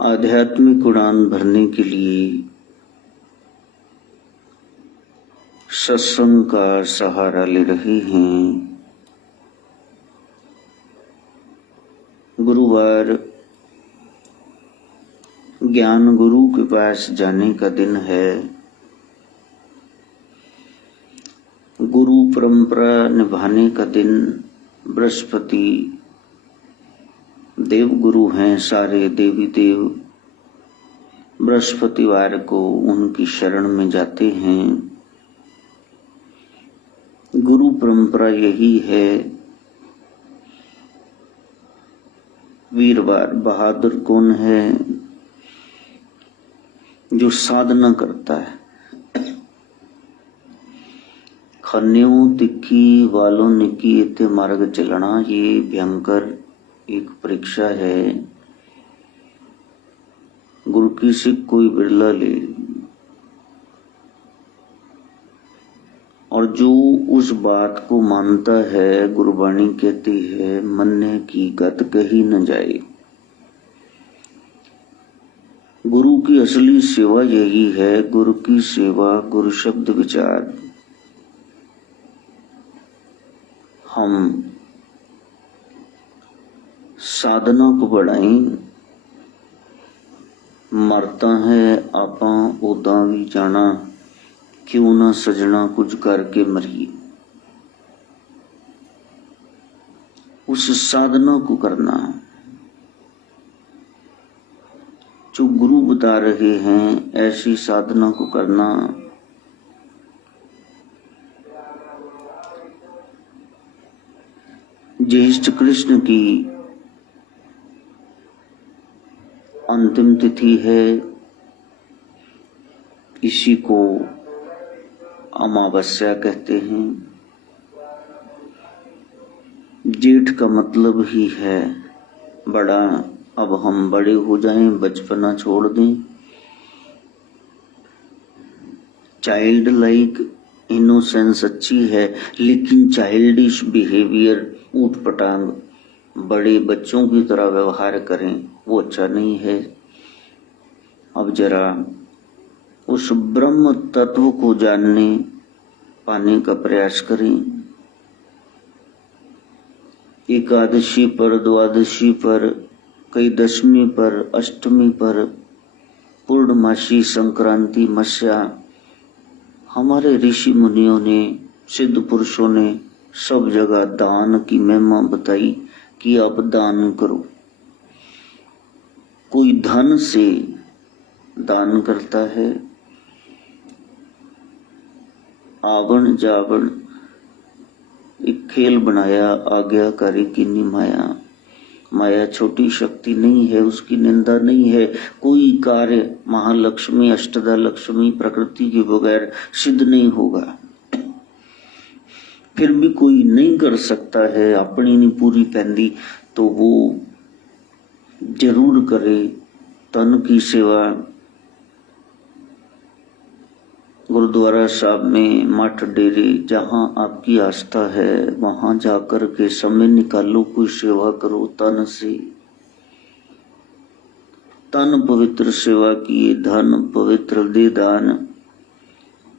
आध्यात्मिक उड़ान भरने के लिए सत्संग का सहारा ले रहे हैं। गुरुवार ज्ञान गुरु के पास जाने का दिन है। गुरु परंपरा निभाने का दिन। बृहस्पति देव गुरु हैं, सारे देवी देव बृहस्पतिवार को उनकी शरण में जाते हैं। गुरु परंपरा यही है। वीरवार बहादुर कौन है? जो साधना करता है। खन्यों तिखी वालों निकी इते मार्ग चलना, ये भयंकर एक परीक्षा है। गुरु की सीख कोई बिरला ले, और जो उस बात को मानता है, गुरुवाणी कहती है, मन्ने की गत कही न जाए। गुरु की असली सेवा यही है। गुरु की सेवा, गुरु शब्द विचार। हम साधना को बढ़ाएं। मरता है आपा उदा भी जाना, क्यों ना सजना कुछ करके मरिए। उस साधना को करना जो गुरु बता रहे हैं, ऐसी साधना को करना। ज्येष्ठ कृष्ण की अंतिम तिथि है। इसी को अमावस्या कहते हैं। जेठ का मतलब ही है बड़ा। अब हम बड़े हो जाएं, बचपना छोड़ दें। चाइल्ड लाइक इनोसेंस अच्छी है, लेकिन चाइल्डिश बिहेवियर, ऊटपटांग, बड़े बच्चों की तरह व्यवहार करें, वो अच्छा नहीं है। अब जरा उस ब्रह्म तत्व को जानने पाने का प्रयास करें। एकादशी पर, द्वादशी पर, कई दशमी पर, अष्टमी पर, पूर्णमासी, संक्रांति, मस्या, हमारे ऋषि मुनियों ने, सिद्ध पुरुषों ने सब जगह दान की महिमा बताई कि आप दान करो। कोई धन से दान करता है। आवण जावण एक खेल बनाया, आज्ञाकारी की माया। माया छोटी शक्ति नहीं है, उसकी निंदा नहीं है। कोई कार्य महालक्ष्मी, अष्टदा लक्ष्मी, प्रकृति के बगैर सिद्ध नहीं होगा। फिर भी कोई नहीं कर सकता है, अपनी नहीं पूरी पैंदी, तो वो जरूर करे तन की सेवा। गुरुद्वारा साहब में, मठ, डेरे, जहां आपकी आस्था है, वहां जाकर के समय निकालो, कोई सेवा करो तन से। तन पवित्र सेवा किए, धन पवित्र दे दान।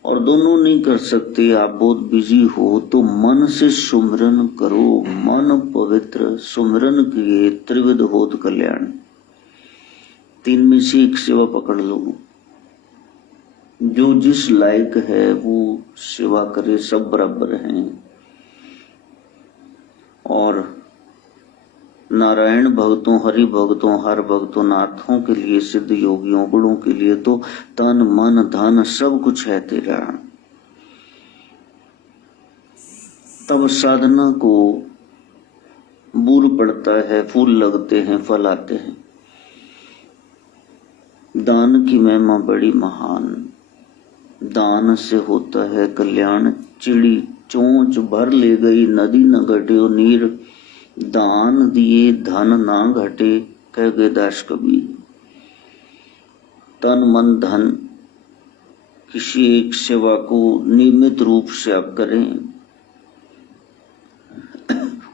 और दोनों नहीं कर सकते, आप बहुत बिजी हो, तो मन से सुमिरन करो। मन पवित्र, सुमिरन किए, त्रिविध होत कल्याण। तीन में से एक सेवा पकड़ लो। जो जिस लायक है वो सेवा करे, सब बराबर हैं। और नारायण भक्तों, हरि भक्तों, हर भक्तों, नाथों के लिए, सिद्ध योगियों, गुणों के लिए तो तन मन धन सब कुछ है तेरा। तब साधना को बूर पड़ता है, फूल लगते हैं, फल आते हैं। दान की महिमा बड़ी महान। दान से होता है कल्याण। चिड़ी चोंच भर ले गई, नदी न घटे नीर। दान दिए धन ना घटे, कह गए दास कबीर। तन मन धन किसी एक सेवा को नियमित रूप से आप करें।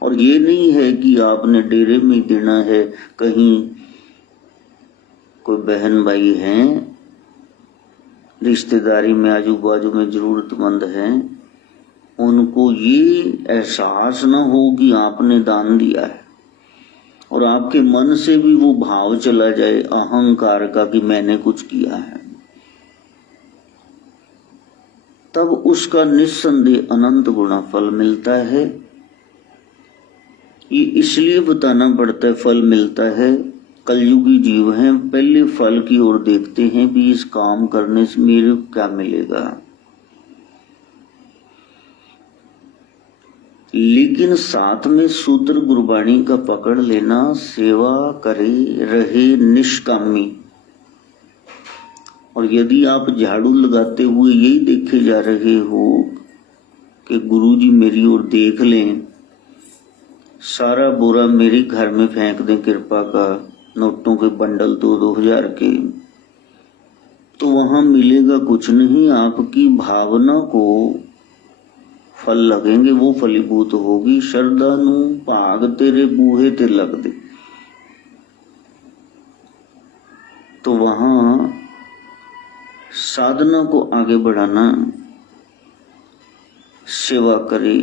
और ये नहीं है कि आपने डेरे में देना है, कहीं कोई बहन भाई हैं, रिश्तेदारी में आजू बाजू में जरूरतमंद हैं, उनको ये एहसास न हो कि आपने दान दिया है और आपके मन से भी वो भाव चला जाए अहंकार का कि मैंने कुछ किया है, तब उसका निस्संदेह अनंत गुना फल मिलता है। ये इसलिए बताना पड़ता है फल मिलता है, कलयुगी जीव हैं, पहले फल की ओर देखते हैं भी इस काम करने से मेरे को क्या मिलेगा। लेकिन साथ में सूत्र गुरबाणी का पकड़ लेना, सेवा करे रहे निष्कामी। और यदि आप झाड़ू लगाते हुए यही देखे जा रहे हो कि गुरुजी मेरी ओर देख लें, सारा बुरा मेरे घर में फेंक दें कृपा का, नोटों के बंडल 2-2 हजार के, तो वहां मिलेगा कुछ नहीं। आपकी भावना को फल लगेंगे, वो फलीभूत होगी। श्रद्धा नू भाग तेरे बूहे ते लग दे, तो वहां साधना को आगे बढ़ाना, सेवा करे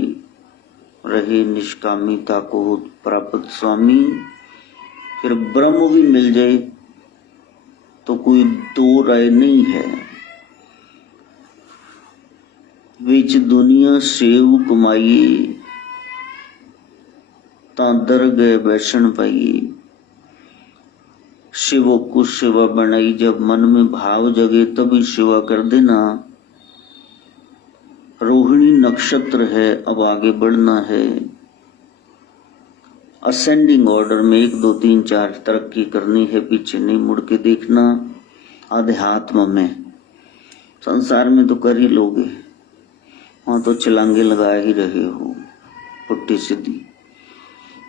रहे निष्कामिता को प्राप्त स्वामी, फिर ब्रह्म भी मिल जाए तो कोई दो राय नहीं है। विच दुनिया सेव कमाइए, ता दर गए वैष्ण पाइए। शिवो को सेवा बनाई, जब मन में भाव जगे तभी सेवा कर देना। रोहिणी नक्षत्र है, अब आगे बढ़ना है। असेंडिंग ऑर्डर में 1 2 3 4 तरक्की करनी है, पीछे नहीं मुड़ के देखना। अध्यात्म में, संसार में तो कर ही लोगे, वहां तो छलांगे लगा ही रहे हो पुट्टी सीधी।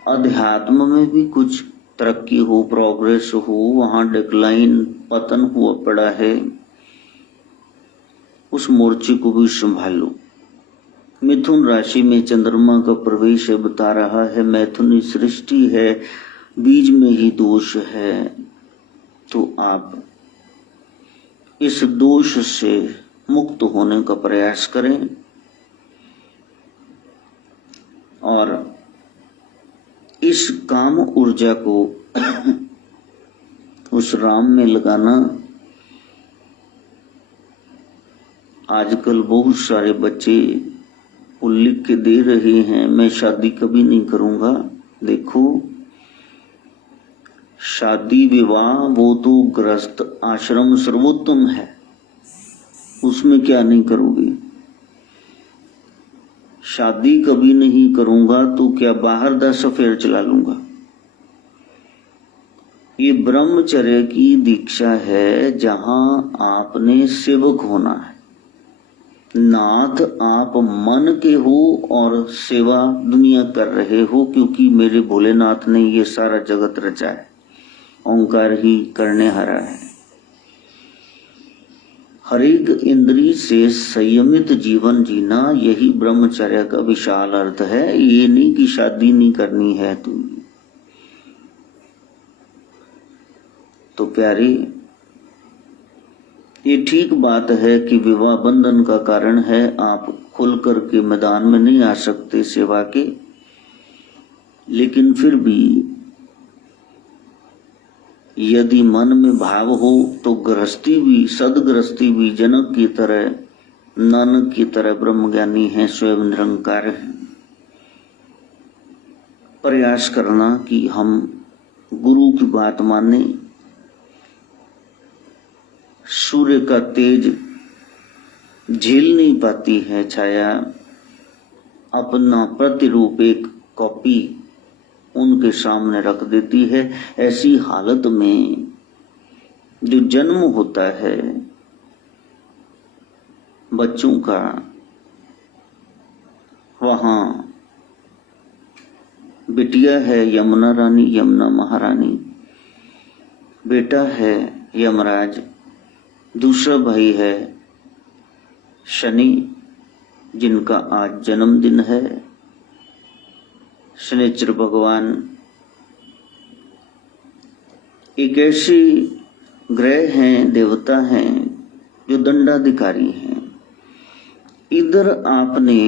अध्यात्म में भी कुछ तरक्की हो, प्रोग्रेस हो, वहां डिक्लाइन पतन हुआ पड़ा है, उस मोर्चे को भी संभालो। मिथुन राशि में चंद्रमा का प्रवेश है, बता रहा है मैथुनी सृष्टि है, बीज में ही दोष है, तो आप इस दोष से मुक्त होने का प्रयास करें और इस काम ऊर्जा को उस राम में लगाना। आजकल बहुत सारे बच्चे लिख के दे रहे हैं मैं शादी कभी नहीं करूंगा। देखो, शादी विवाह वो तो गृहस्थ आश्रम सर्वोत्तम है, उसमें क्या नहीं करोगे। शादी कभी नहीं करूंगा तो क्या बाहर 10 अफेयर चला लूंगा। ये ब्रह्मचर्य की दीक्षा है, जहां आपने सेवक होना है। नाथ आप मन के हो और सेवा दुनिया कर रहे हो, क्योंकि मेरे भोलेनाथ ने ये सारा जगत रचा है, ओंकार ही करने हारा है। हरेक इंद्री से संयमित जीवन जीना, यही ब्रह्मचर्य का विशाल अर्थ है। ये नहीं कि शादी नहीं करनी है तो प्यारी, ये ठीक बात है कि विवाह बंधन का कारण है, आप खुल करके मैदान में नहीं आ सकते सेवा के, लेकिन फिर भी यदि मन में भाव हो तो गृहस्थी भी, सदगृहस्थी भी जनक की तरह, नानक की तरह ब्रह्मज्ञानी है, स्वयं निरंकार है। प्रयास करना कि हम गुरु की बात माने। सूर्य का तेज झेल नहीं पाती है छाया, अपना प्रतिरूप एक कॉपी उनके सामने रख देती है। ऐसी हालत में जो जन्म होता है बच्चों का, वहां बिटिया है यमुना रानी, यमुना महारानी, बेटा है यमराज, दूसरा भाई है शनि, जिनका आज जन्मदिन है। शनिचर भगवान एक ऐसी ग्रह हैं, देवता हैं, जो दंडाधिकारी हैं। इधर आपने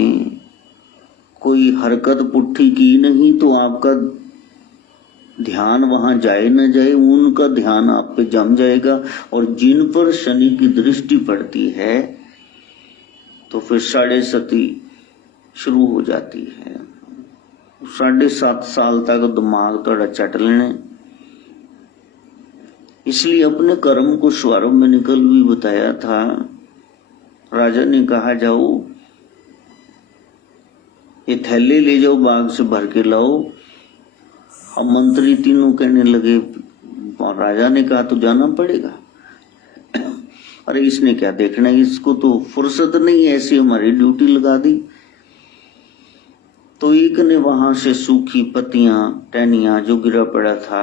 कोई हरकत पुट्ठी की नहीं तो आपका ध्यान वहां जाए न जाए, उनका ध्यान आप पे जम जाएगा। और जिन पर शनि की दृष्टि पड़ती है तो फिर 7.5 शुरू हो जाती है। 7.5 साल तक दिमाग थोड़ा चट लेने। इसलिए अपने कर्म को स्वारूप में निकल भी बताया था। राजा ने कहा जाओ ये थैले ले जाओ, बाग से भर के लाओ। अब मंत्री तीनों कहने लगे, और राजा ने कहा तो जाना पड़ेगा। अरे इसने क्या देखना है, इसको तो फुर्सत नहीं है, ऐसी हमारी ड्यूटी लगा दी। तो एक ने वहां से सूखी पत्तियां, टहनियां जो गिरा पड़ा था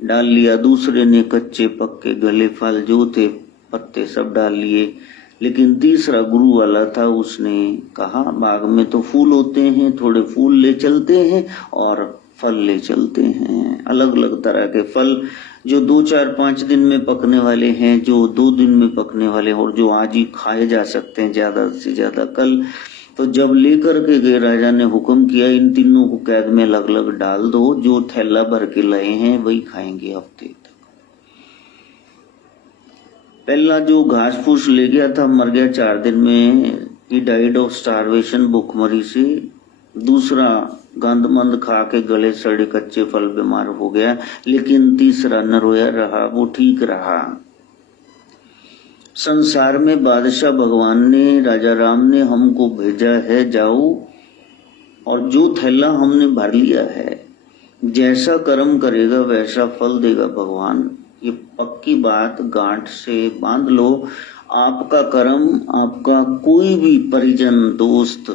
डाल लिया, दूसरे ने कच्चे पक्के गले फल जो थे पत्ते सब डाल लिए। लेकिन तीसरा गुरु वाला था, उसने कहा बाग में तो फूल होते हैं, थोड़े फूल ले चलते हैं और फल ले चलते हैं। अलग अलग तरह के फल जो 2, 4, 5 दिन में पकने वाले हैं, जो 2 दिन में पकने वाले हैं, और जो आज ही खाए जा सकते हैं ज्यादा से ज्यादा कल। तो जब लेकर के गए, राजा ने हुक्म किया इन तीनों को कैद में अलग अलग डाल दो, जो थैला भर के लाए हैं वही खाएंगे हफ्ते तक। पहला जो घास फूस ले गया था मर गया 4 दिन में, ही डाइड ऑफ स्टारवेशन, भूखमरी से। दूसरा गंद मंद खा के गले सड़े कच्चे फल बीमार हो गया। लेकिन तीसरा नरोया रहा, वो ठीक रहा। संसार में बादशाह भगवान ने, राजा राम ने हमको भेजा है, जाओ और जो थैला हमने भर लिया है, जैसा कर्म करेगा वैसा फल देगा भगवान। ये पक्की बात गांठ से बांध लो। आपका कर्म, आपका कोई भी परिजन, दोस्त,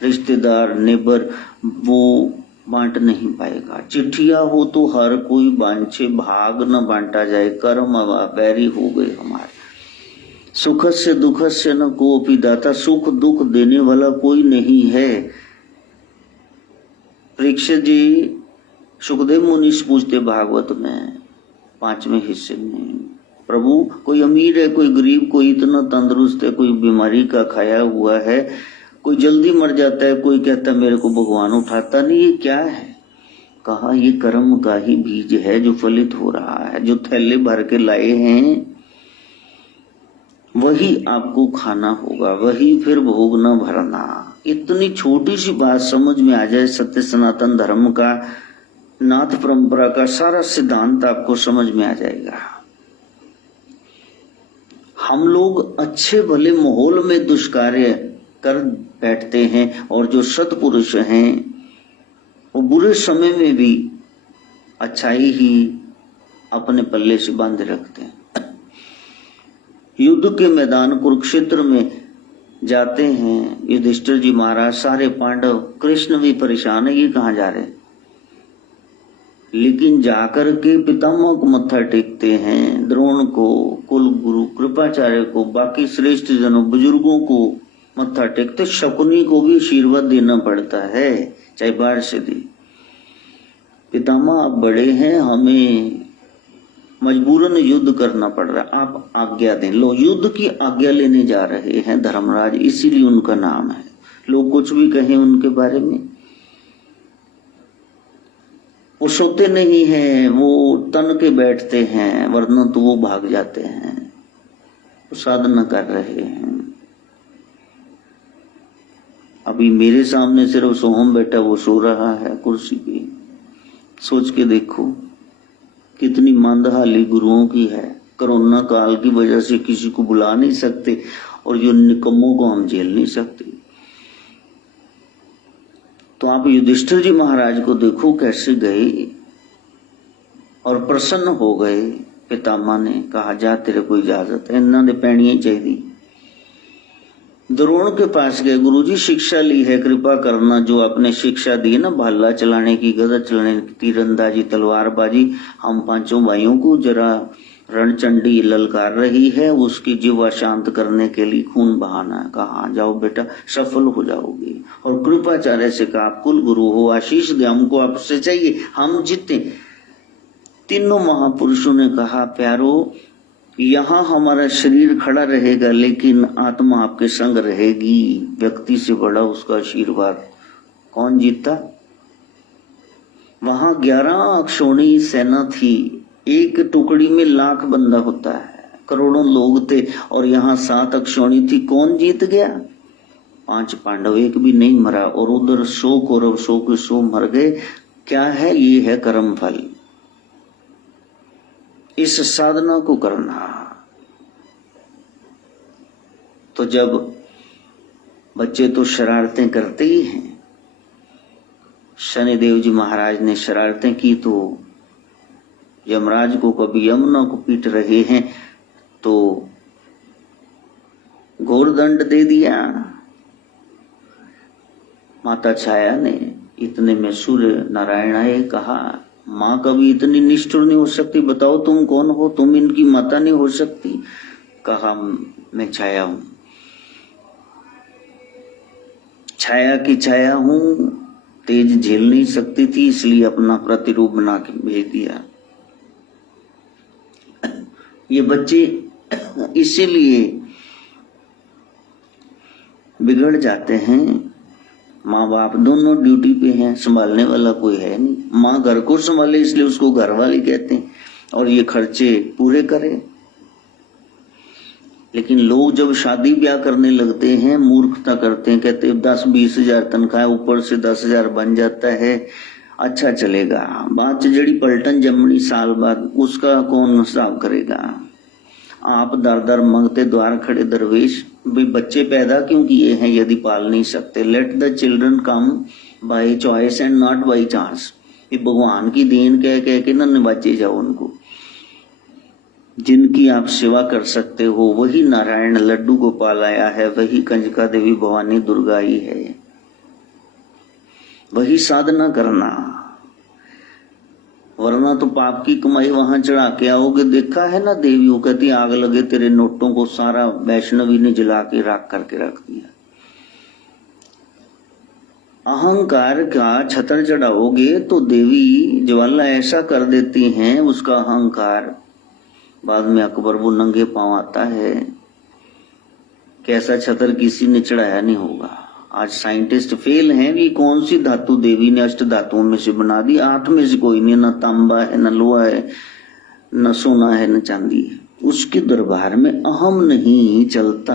रिश्तेदार, नेबर वो बांट नहीं पाएगा। चिट्ठिया हो तो हर कोई बांछे, भाग न बांटा जाए, कर्म बैरी हो गए हमारे। सुखस्य दुखस्य न कोपि दाता, सुख दुख देने वाला कोई नहीं है। परीक्षित जी, सुखदेव मुनि से पूछते भागवत में 5वें हिस्से में, प्रभु कोई अमीर है, कोई गरीब, कोई इतना तंदुरुस्त है, कोई बीमारी का खाया हुआ है, कोई जल्दी मर जाता है, कोई कहता है मेरे को भगवान उठाता नहीं, ये क्या है? कहा ये कर्म का ही बीज है जो फलित हो रहा है। जो थैले भर के लाए हैं वही आपको खाना होगा, वही फिर भोगना भरना। इतनी छोटी सी बात समझ में आ जाए, सत्य सनातन धर्म का, नाथ परंपरा का सारा सिद्धांत आपको समझ में आ जाएगा। हम लोग अच्छे भले माहौल में दुष्कार्य कर बैठते हैं, और जो सत्पुरुष हैं वो बुरे समय में भी अच्छाई ही अपने पल्ले से बांधे रखते हैं। युद्ध के मैदान कुरुक्षेत्र में जाते हैं युधिष्ठिर जी महाराज, सारे पांडव, कृष्ण भी परेशान है, ये कहाँ जा रहे हैं? लेकिन जाकर के पितामह को मत्था टेकते हैं, द्रोण को, कुल गुरु कृपाचार्य को, बाकी श्रेष्ठ जनों बुजुर्गों को मत्था टेकते। शकुनी को भी आशीर्वाद देना पड़ता है, चाहे बाहर से दे। पितामह आप बड़े हैं, हमें मजबूरन युद्ध करना पड़ रहा है, आप आज्ञा दें। लो युद्ध की आज्ञा लेने जा रहे हैं धर्मराज, इसीलिए उनका नाम है। लोग कुछ भी कहें उनके बारे में, वो सोते नहीं हैं, वो तन के बैठते हैं, वरना तो वो भाग जाते हैं। वो साधना कर रहे हैं। अभी मेरे सामने सिर्फ सोहम बैठा, वो सो रहा है कुर्सी पे। सोच के देखो कितनी मंदहाली गुरुओं की है। कोरोना काल की वजह से किसी को बुला नहीं सकते, और जो निकम्मों को हम झेल नहीं सकते। तो आप युधिष्ठिर जी महाराज को देखो कैसे गए और प्रसन्न हो गए। पितामह ने कहा जा तेरे को इजाजत है, इन्होंने पैणियां चाहिए। द्रोण के पास गए, गुरुजी शिक्षा ली है, कृपा करना। जो आपने शिक्षा दी ना, भाला चलाने की, गदा चलाने की, तीरंदाजी, तलवारबाजी, हम 5 भाइयों को जरा रणचंडी ललकार रही है, उसकी जीवा शांत करने के लिए खून बहाना। कहा जाओ बेटा, सफल हो जाओगे। और कृपाचार्य से कहा कुल गुरु हो, आशीष दे, हमको आपसे चाहिए, हम जीते। तीनों महापुरुषों ने कहा प्यारो यहाँ हमारा शरीर खड़ा रहेगा लेकिन आत्मा आपके संग रहेगी। व्यक्ति से बड़ा उसका आशीर्वाद। कौन जीता? वहां 11 अक्षौणी सेना थी। एक टुकड़ी में लाख बंदा होता है, करोड़ों लोग थे, और यहाँ 7 अक्षौणी थी। कौन जीत गया? 5 पांडव, एक भी नहीं मरा। और उधर 100 कौरव 100 के 100 मर गए। क्या है? ये है कर्म फल। इस साधना को करना। तो जब बच्चे तो शरारतें करते ही हैं, शनिदेव जी महाराज ने शरारतें की तो यमराज को, कभी यमुना को पीट रहे हैं तो घोर दंड दे दिया। माता छाया ने इतने में सूर्य नारायण आए, कहा माँ कभी इतनी निष्ठुर नहीं हो सकती, बताओ तुम कौन हो, तुम इनकी माता नहीं हो सकती। कहा मैं छाया हूं, छाया की छाया हूं, तेज झेल नहीं सकती थी इसलिए अपना प्रतिरूप बना के भेज दिया। ये बच्चे इसीलिए बिगड़ जाते हैं। माँ बाप दोनों ड्यूटी पे हैं, संभालने वाला कोई है नहीं। माँ घर को संभाले इसलिए उसको घर वाले कहते हैं, और ये खर्चे पूरे करे। लेकिन लोग जब शादी ब्याह करने लगते हैं मूर्खता करते हैं, कहते 10-20 हजार तनख्वाह, ऊपर से 10 हजार बन जाता है, अच्छा चलेगा। बात जड़ी पलटन जमनी साल बाद, उसका कौन हिसाब करेगा? आप दर दर मंगते द्वार खड़े दरवेश। भी बच्चे पैदा क्यों किए हैं यदि पाल नहीं सकते? Let the children come by choice and not by chance. ये भगवान की देन कह कह के ना नवाजे जाओ उनको। जिनकी आप सेवा कर सकते हो वही नारायण लड्डू गोपाल आया है, वही कंजका देवी भवानी दुर्गा आई है। वही साधना करना, वरना तो पाप की कमाई वहां चढ़ा के आओगे। देखा है ना देवी, वो कहती आग लगे तेरे नोटों को, सारा वैष्णवी ने जला के राख करके रख दिया। अहंकार का छतर चढ़ाओगे तो देवी ज्वाला ऐसा कर देती हैं, उसका अहंकार बाद में अकबर वो नंगे पांव आता है। कैसा छतर किसी ने चढ़ाया नहीं होगा। आज साइंटिस्ट फेल हैं भी, कौन सी धातु देवी ने अष्ट धातुओं में से बना दी? 8 में से कोई नहीं, न तांबा है, न लोहा है, न सोना है, न चांदी है। उसके दरबार में अहम नहीं चलता।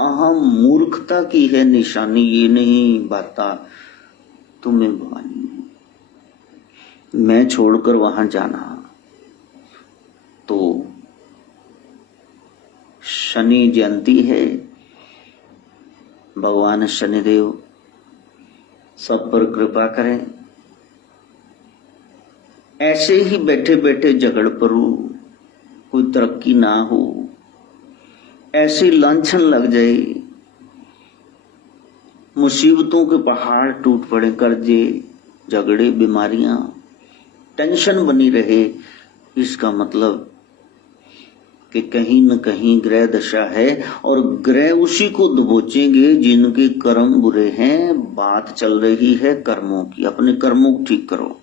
अहम मूर्खता की है निशानी। ये नहीं बाता तुम्हें भवानी, मैं छोड़कर वहां जाना। तो शनि जयंती है, भगवान शनिदेव सब पर कृपा करें। ऐसे ही बैठे बैठे झगड़ पड़ू, कोई तरक्की ना हो, ऐसी लांछन लग जाए, मुसीबतों के पहाड़ टूट पड़े, कर्जे झगड़े बीमारियां टेंशन बनी रहे, इसका मतलब कि कहीं न कहीं ग्रह दशा है, और ग्रह उसी को दबोचेंगे जिनके कर्म बुरे हैं। बात चल रही है कर्मों की, अपने कर्मों को ठीक करो।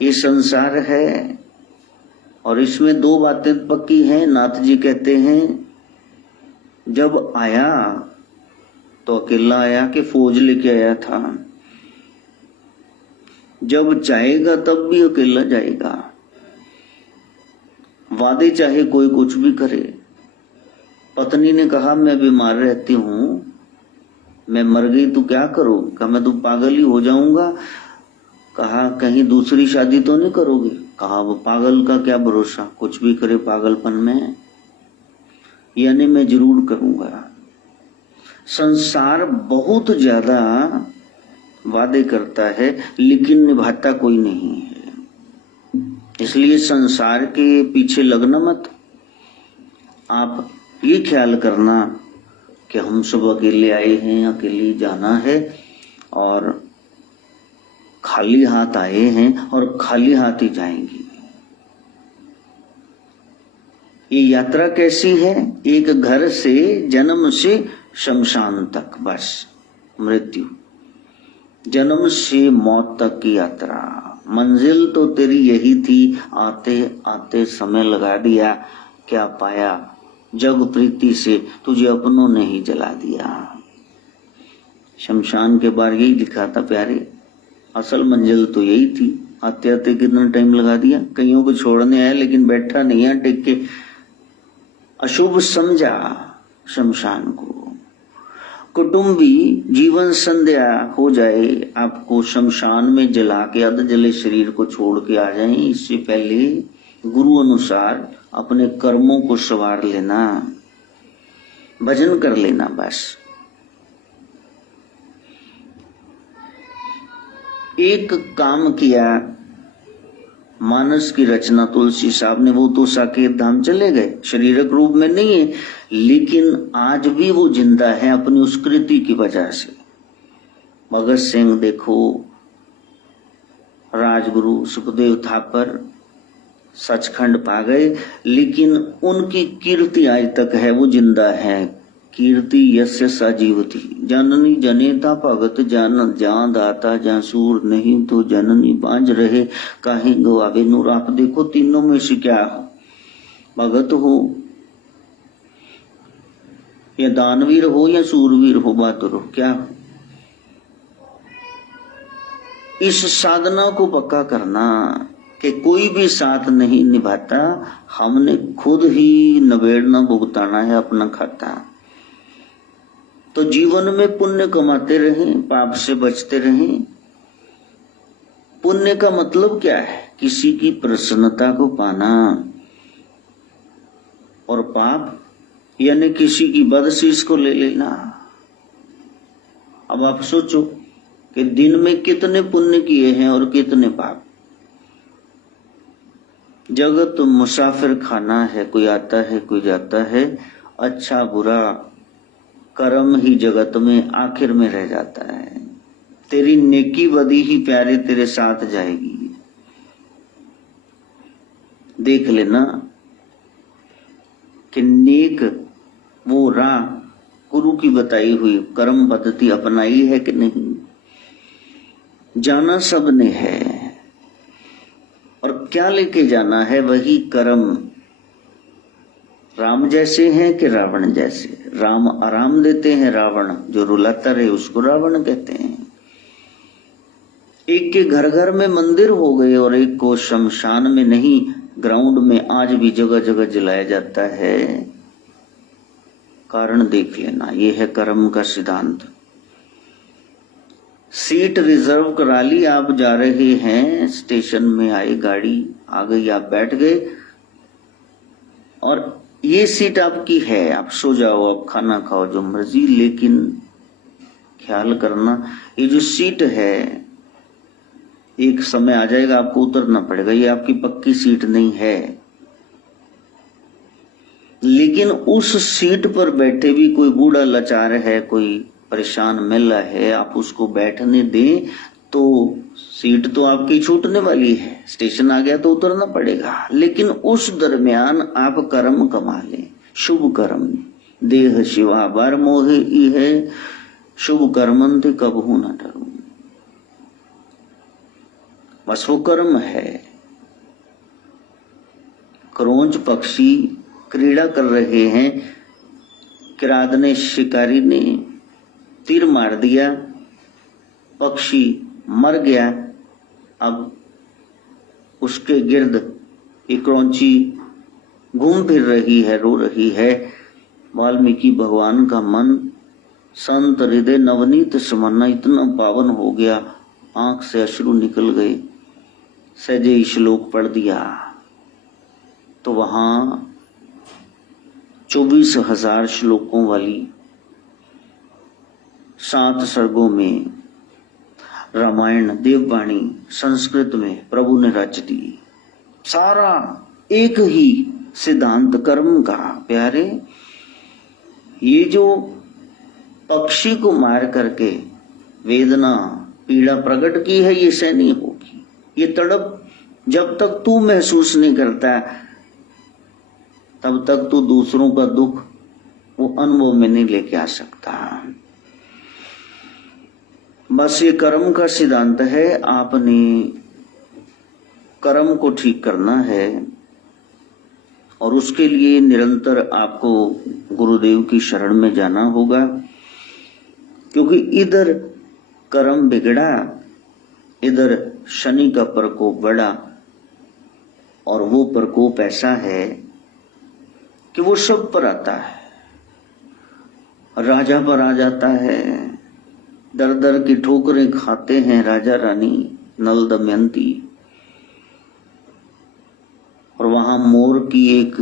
ये संसार है और इसमें 2 बातें पक्की हैं। नाथ जी कहते हैं जब आया तो अकेला आया कि फौज लेके आया था, जब जाएगा तब भी अकेला जाएगा। वादे चाहे कोई कुछ भी करे। पत्नी ने कहा मैं बीमार रहती हूं, मैं मर गई तो क्या करूं? कहा मैं तो पागल ही हो जाऊंगा। कहा कहीं दूसरी शादी तो नहीं करोगे? कहा वो पागल का क्या भरोसा, कुछ भी करे पागलपन में, यानी मैं जरूर करूंगा। संसार बहुत ज्यादा वादे करता है लेकिन निभाता कोई नहीं है। इसलिए संसार के पीछे लगना मत। आप ये ख्याल करना कि हम सब अकेले आए हैं, अकेले जाना है, और खाली हाथ आए हैं और खाली हाथ ही जाएंगे। ये यात्रा कैसी है? एक घर से जन्म से शमशान तक, बस मृत्यु। जन्म से मौत तक की यात्रा। मंजिल तो तेरी यही थी, आते आते समय लगा दिया, क्या पाया जग प्रीति से, तुझे अपनों ने ही जला दिया। शमशान के बारे यही लिखा था प्यारे, असल मंजिल तो यही थी, आते आते कितना टाइम लगा दिया। कईयों को छोड़ने आया लेकिन बैठा नहीं है टेक के, अशुभ समझा शमशान को। कुटुंबी जीवन संध्या हो जाए, आपको शमशान में जला के अध जले शरीर को छोड़ के आ जाए, इससे पहले गुरु अनुसार अपने कर्मों को संवार लेना, भजन कर लेना। बस एक काम किया, मानस की रचना तुलसी साहब ने, वो तो साकेत धाम चले गए, शारीरिक रूप में नहीं है, लेकिन आज भी वो जिंदा है अपनी उस कृति की वजह से। भगत सिंह देखो, राजगुरु सुखदेव थापर सचखंड पा गए, लेकिन उनकी कीर्ति आज तक है, वो जिंदा है। कीर्ति यस्य सजीवति, जननी जनेता भगत जान, जहाँ दाता जहाँ सूर, नहीं तो जननी बांझ रहे काहे गवावे नूर। आप देखो तीनों में से क्या हो, भगत हो या दानवीर हो या सूरवीर हो, बहादुर हो, क्या हो। इस साधना को पक्का करना कि कोई भी साथ नहीं निभाता, हमने खुद ही नबेड़ना भुगताना है अपना खाता। तो जीवन में पुण्य कमाते रहें, पाप से बचते रहें। पुण्य का मतलब क्या है? किसी की प्रसन्नता को पाना, और पाप यानी किसी की बदशीश को ले लेना। अब आप सोचो कि दिन में कितने पुण्य किए हैं और कितने पाप। जगत मुसाफिर खाना है, कोई आता है कोई जाता है, अच्छा बुरा कर्म ही जगत में आखिर में रह जाता है। तेरी नेकी बदी ही प्यारे तेरे साथ जाएगी। देख लेना कि नेक वो राह गुरु की बताई हुई कर्म पद्धति अपनाई है कि नहीं। जाना सबने है, और क्या लेके जाना है? वही कर्म। राम जैसे हैं कि रावण जैसे? राम आराम देते हैं, रावण जो रुलाता रहे उसको रावण कहते हैं। एक के घर घर में मंदिर हो गए और एक को शमशान में नहीं, ग्राउंड में आज भी जगह जगह जलाया जाता है। कारण देख लेना, यह है कर्म का सिद्धांत। सीट रिजर्व करा ली, आप जा रहे हैं, स्टेशन में आए, गाड़ी आ गई, आप बैठ गए और ये सीट आपकी है, आप सो जाओ, आप खाना खाओ जो मर्जी, लेकिन ख्याल करना ये जो सीट है एक समय आ जाएगा आपको उतरना पड़ेगा, ये आपकी पक्की सीट नहीं है। लेकिन उस सीट पर बैठे भी कोई बूढ़ा लाचार है, कोई परेशान मिल रहा है, आप उसको बैठने दें तो सीट तो आपकी छूटने वाली है, स्टेशन आ गया तो उतरना पड़ेगा। लेकिन उस दरमियान आप कर्म कमा लें, शुभ कर्म। देह शिवा बार मोहे है, शुभ कर्मंते कबहू न डरूं। बस वो कर्म है। क्रोंच पक्षी क्रीड़ा कर रहे हैं, किरात ने शिकारी ने तीर मार दिया, पक्षी मर गया। अब उसके गिर्द एक क्रोंची घूम फिर रही है, रो रही है। वाल्मीकि भगवान का मन संत हृदय नवनीत समन्ना इतना पावन हो गया, आंख से अश्रु निकल गए। सहजे श्लोक पढ़ दिया तो वहां 24,000 श्लोकों वाली 7 सर्गों में रामायण देववाणी संस्कृत में प्रभु ने रच दी। सारा एक ही सिद्धांत कर्म का। प्यारे, ये जो पक्षी को मार करके वेदना पीड़ा प्रकट की है, ये सहनी होगी। ये तड़प जब तक तू महसूस नहीं करता तब तक तू दूसरों का दुख वो अनुभव में नहीं लेके आ सकता। बस ये कर्म का सिद्धांत है। आपने कर्म को ठीक करना है और उसके लिए निरंतर आपको गुरुदेव की शरण में जाना होगा, क्योंकि इधर कर्म बिगड़ा, इधर शनि का प्रकोप बढ़ा और वो प्रकोप ऐसा है कि वो सब पर आता है, राजा पर आ जाता है। दर दर की ठोकरें खाते हैं राजा रानी नल दमयंती। और वहां मोर की एक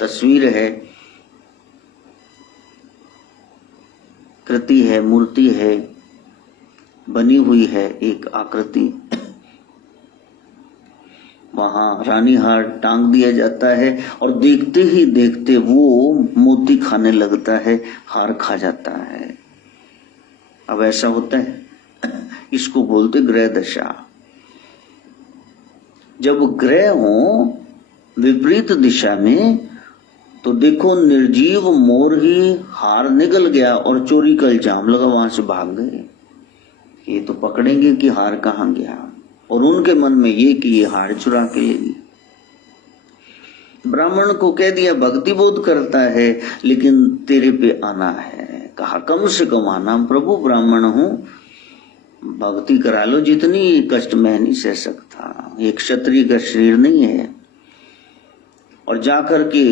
तस्वीर है, कृति है, मूर्ति है, बनी हुई है एक आकृति। वहां रानी हार टांग दिया जाता है और देखते ही देखते वो मोती खाने लगता है, हार खा जाता है। अब ऐसा होता है, इसको बोलते ग्रह दशा। जब ग्रह हो विपरीत दिशा में तो देखो निर्जीव मोर ही हार निगल गया और चोरी का इल्जाम लगा, वहां से भाग गए। ये तो पकड़ेंगे कि हार कहां गया, और उनके मन में ये कि ये हार चुरा के लेगी। ब्राह्मण को कह दिया भक्ति बहुत करता है लेकिन तेरे पे आना है। कहा कम से कम आना, प्रभु ब्राह्मण हूं, भक्ति करा लो, जितनी कष्ट मैं नहीं सह सकता, एक क्षत्रिय का शरीर नहीं है। और जाकर के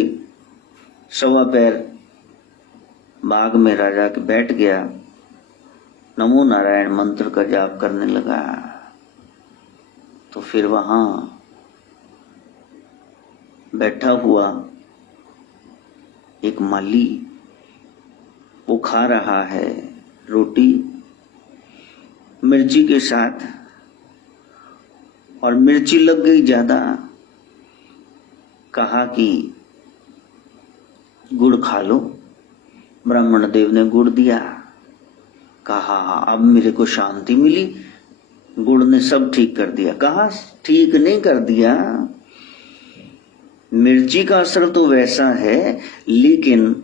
सवा पैर बाग में राजा के बैठ गया, नमो नारायण मंत्र का जाप करने लगा। तो फिर वहां बैठा हुआ एक माली, वो खा रहा है रोटी मिर्ची के साथ, और मिर्ची लग गई ज्यादा। कहा कि गुड़ खा लो। ब्राह्मण देव ने गुड़ दिया। कहा अब मेरे को शांति मिली, गुड़ ने सब ठीक कर दिया। कहा ठीक नहीं कर दिया, मिर्ची का असर तो वैसा है लेकिन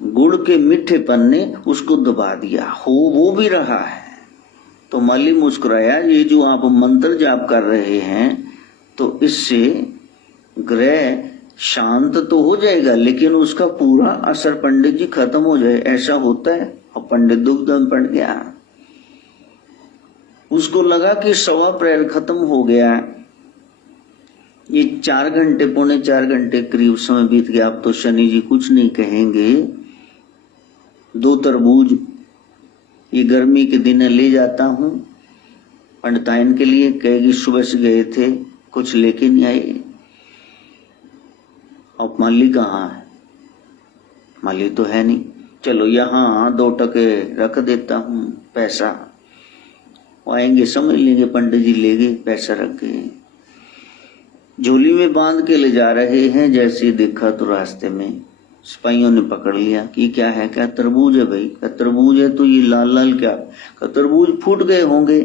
गुड़ के मीठेपन ने उसको दबा दिया, हो वो भी रहा है। तो माली मुस्कुराया, ये जो आप मंत्र जाप कर रहे हैं तो इससे ग्रह शांत तो हो जाएगा लेकिन उसका पूरा असर पंडित जी खत्म हो जाए, ऐसा होता है। और पंडित दुग्ध में पड़ गया। उसको लगा कि सवा पैर खत्म हो गया। ये 4 घंटे, पौने 4 घंटे करीब समय बीत गया। अब तो शनि जी कुछ नहीं कहेंगे। 2 तरबूज ये गर्मी के दिन ले जाता हूं पंडिताइन के लिए, कहेगी सुबह से गए थे कुछ लेके नहीं आए। और माली कहाँ है? माली तो है नहीं। चलो यहाँ 2 टके रख देता हूं पैसा, वो आएंगे समझ लेंगे पंडित जी ले गए, पैसा रख गए। झोली में बांध के ले जा रहे हैं, जैसे देखा तो रास्ते में सिपाहियों ने पकड़ लिया कि क्या है? क्या तरबूज है भाई? क्या तरबूज है? तो ये लाल लाल क्या? तरबूज फूट गए होंगे,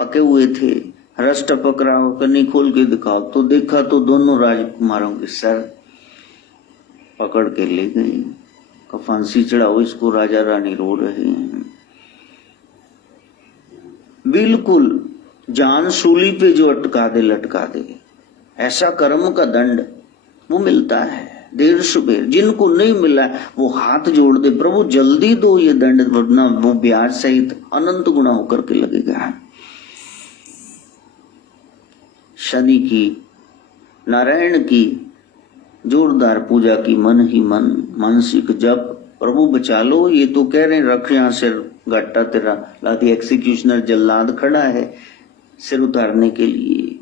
पके हुए थे, रस टपक रहा हो, कन्नी खोल के दिखाओ। तो देखा तो दोनों राजकुमारों के सर पकड़ के ले गए। फांसी चढ़ाओ इसको, राजा रानी रो रहे हैं। बिल्कुल जान सूली पे जो अटका दे लटका दे, ऐसा कर्म का दंड वो मिलता है 150 बेर। जिनको नहीं मिला वो हाथ जोड़ दे, प्रभु जल्दी दो ये दंड, वरना वो ब्याज सहित अनंत गुना होकर के लगेगा। शनि की, नारायण की जोरदार पूजा की, मन ही मन मानसिक जप, प्रभु बचा लो। ये तो कह रहे हैं रख यहां से गट्टा तेरा, लादी एक्सिक्यूशनर जल्लाद खड़ा है सिर उतारने के लिए।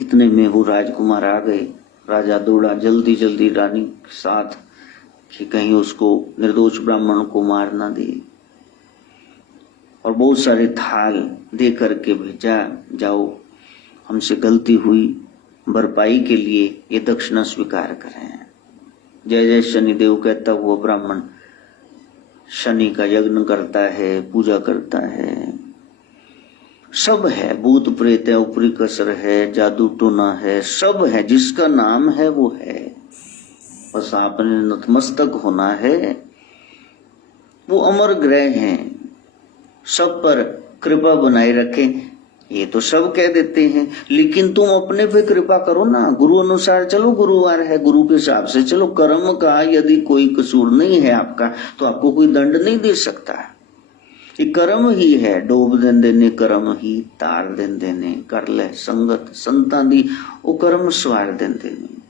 इतने में वो राजकुमार आ गए। राजा दौड़ा जल्दी जल्दी रानी के साथ कि कहीं उसको निर्दोष ब्राह्मण को मार ना दे, और बहुत सारे थाल दे करके भेजा, जाओ हमसे गलती हुई, भरपाई के लिए ये दक्षिणा स्वीकार करें। जय जय शनिदेव कहता हुआ ब्राह्मण शनि का यज्ञ करता है, पूजा करता है। सब है, भूत प्रेत है, ऊपरी कसर है, जादू टोना है, सब है, जिसका नाम है वो है। बस आपने नतमस्तक होना है। वो अमर ग्रह हैं, सब पर कृपा बनाए रखें। ये तो सब कह देते हैं, लेकिन तुम अपने पे कृपा करो ना, गुरु अनुसार चलो, गुरुवार है, गुरु के हिसाब से चलो। कर्म का यदि कोई कसूर नहीं है आपका, तो आपको कोई दंड नहीं दे सकता। ये कर्म ही है, डोब देन देने कर्म ही, तार देन देने कर ले संगत संतां दी, वो कर्म सवार देन देने।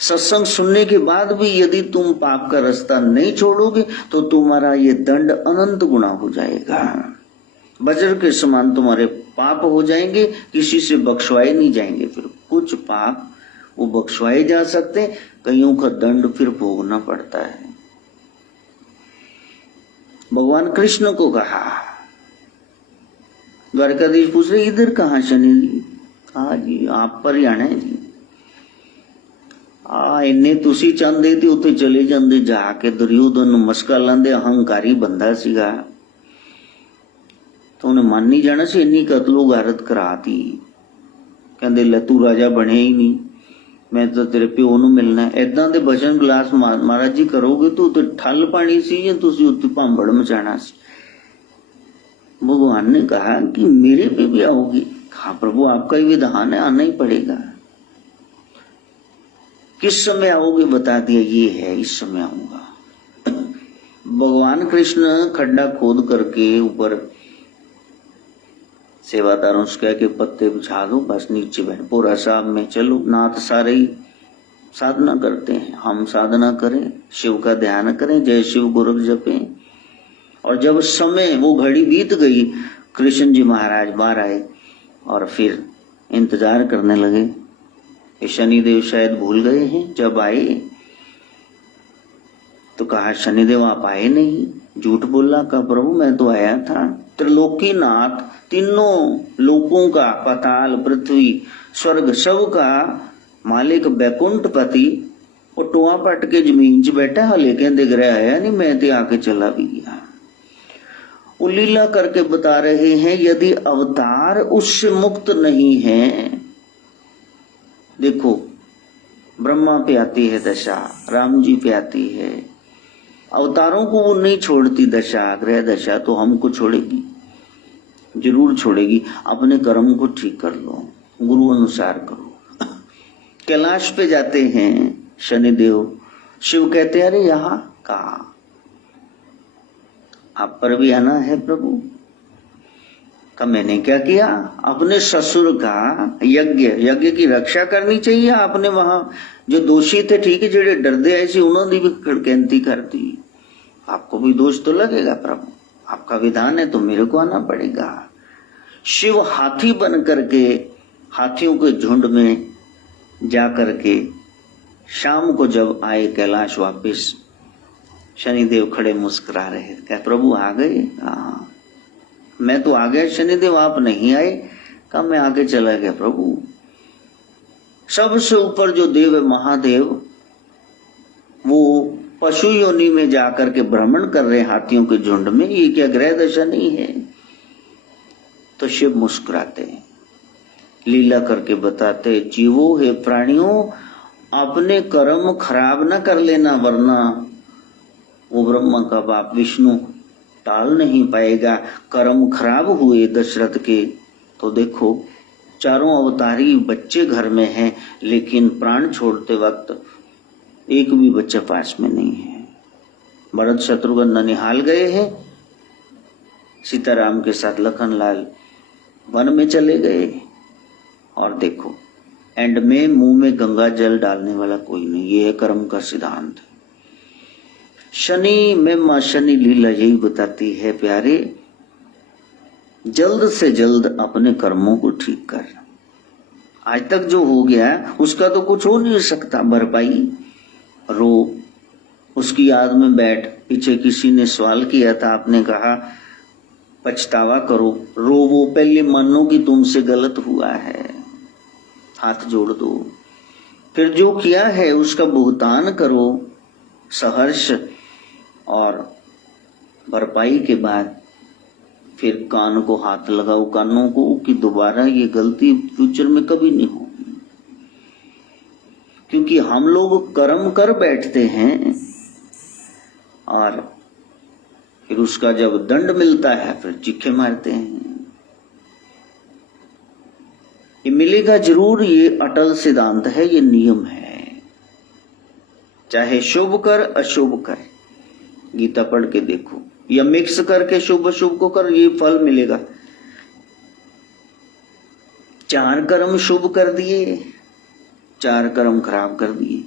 सत्संग सुनने के बाद भी यदि तुम पाप का रास्ता नहीं छोड़ोगे, तो तुम्हारा ये दंड अनंत गुना हो जाएगा। वज्र के समान तुम्हारे पाप हो जाएंगे, किसी से बख्शवाए नहीं जाएंगे। फिर कुछ पाप वो बख्शवाए जा सकते, कईयों का दंड फिर भोगना पड़ता है। भगवान कृष्ण को कहा, द्वारकाधीश पूछ रहे इधर कहाँ शनि जी? कहा जी आप पर ही आना है जी। इन्ने तुसी चाहते थे उत्थे चले जाते, जाके दुर्योधन मस्का लांदे, अहंकारी बंदा सीगा, तो उन्हें मान नहीं जाना सी, इन्नी कतलो गारत कराती। कहते ले तू राजा बने ही नहीं, मैं तो तेरे प्यो नूं मिलना। इदां दे बचन विलास महाराज जी करोगे तो उत्ते ठल पानी सी या तुसी उत्ते भांबड़ मचाना सी। भगवान ने कहा कि मेरे पे भी आओगी? कहा प्रभु आपका ही विधान है, आना ही पड़ेगा। किस समय आओगे? बता दिया ये है, इस समय आऊंगा। भगवान कृष्ण खड्डा खोद करके ऊपर सेवादारों से कह के पत्ते बिछा दो, बस नीचे बैठ, पूरा साहब में चलो। नाथ सारे ही साधना करते हैं, हम साधना करें, शिव का ध्यान करें, जय शिव गोरख जपें। और जब समय वो घड़ी बीत गई, कृष्ण जी महाराज बाहर आए और फिर इंतजार करने लगे। शनिदेव शायद भूल गए हैं। जब आए तो कहा शनिदेव आप आए नहीं, झूठ बोला। का प्रभु मैं तो आया था। त्रिलोकीनाथ, तीनों लोकों का, पाताल पृथ्वी स्वर्ग सब का मालिक बैकुंठपति, वो टोआ पट के जमीन च बैठा, हले कहते गिरया है नहीं, मैं तो आके चला भी गया। वो लीला करके बता रहे हैं, यदि अवतार उससे मुक्त नहीं है, देखो ब्रह्मा पे आती है दशा, राम जी पे आती है, अवतारों को वो नहीं छोड़ती दशा, ग्रह दशा, तो हमको छोड़ेगी, जरूर छोड़ेगी। अपने कर्म को ठीक कर लो, गुरु अनुसार करो। कैलाश पे जाते हैं शनिदेव, शिव कहते हैं अरे यहाँ कहा आप पर भी आना है प्रभु। का मैंने क्या किया? अपने ससुर का यज्ञ की रक्षा करनी चाहिए आपने। वहां जो दोषी थे, ठीक है, जेड़े डरदे आए सी उन्होंने भी खड़कैंती कर दी। आपको भी दोष तो लगेगा प्रभु, आपका विधान है तो मेरे को आना पड़ेगा। शिव हाथी बन करके हाथियों के झुंड में जा करके शाम को जब आए कैलाश वापिस, शनिदेव खड़े मुस्कुरा रहे, क्या प्रभु आ गए? हाँ मैं तो आ गया शनिदेव, आप नहीं आए। कहा मैं आगे चला गया प्रभु। सबसे ऊपर जो देव है महादेव, वो पशु योनि में जाकर के भ्रमण कर रहे हाथियों के झुंड में, ये क्या ग्रह दशा नहीं है? तो शिव मुस्कुराते हैं, लीला करके बताते, जीवो हे प्राणियों, अपने कर्म खराब न कर लेना, वरना वो ब्रह्मा का बाप विष्णु टाल नहीं पाएगा। कर्म खराब हुए दशरथ के, तो देखो चारों अवतारी बच्चे घर में हैं, लेकिन प्राण छोड़ते वक्त एक भी बच्चा पास में नहीं है। भरत शत्रुघ्न ननिहाल गए हैं, सीताराम के साथ लखनलाल वन में चले गए, और देखो एंड में मुंह में गंगा जल डालने वाला कोई नहीं। ये है कर्म का सिद्धांत। शनि में मां शनि लीला यही बताती है, प्यारे जल्द से जल्द अपने कर्मों को ठीक कर। आज तक जो हो गया उसका तो कुछ हो नहीं सकता भरपाई। रो, उसकी याद में बैठ। पीछे किसी ने सवाल किया था, आपने कहा पछतावा करो, रोवो, पहले मानो कि तुमसे गलत हुआ है, हाथ जोड़ दो, फिर जो किया है उसका भुगतान करो सहर्ष, और भरपाई के बाद फिर कान को हाथ लगाओ, कानों को, कि दोबारा ये गलती फ्यूचर में कभी नहीं हो। क्योंकि हम लोग कर्म कर बैठते हैं और फिर उसका जब दंड मिलता है फिर चिक्के मारते हैं। ये मिलेगा जरूर, ये अटल सिद्धांत है, ये नियम है। चाहे शुभ कर अशुभ कर, गीता पढ़ के देखो, या मिक्स करके शुभ अशुभ को कर, ये फल मिलेगा। 4 कर्म शुभ कर दिए, 4 कर्म खराब कर दिए,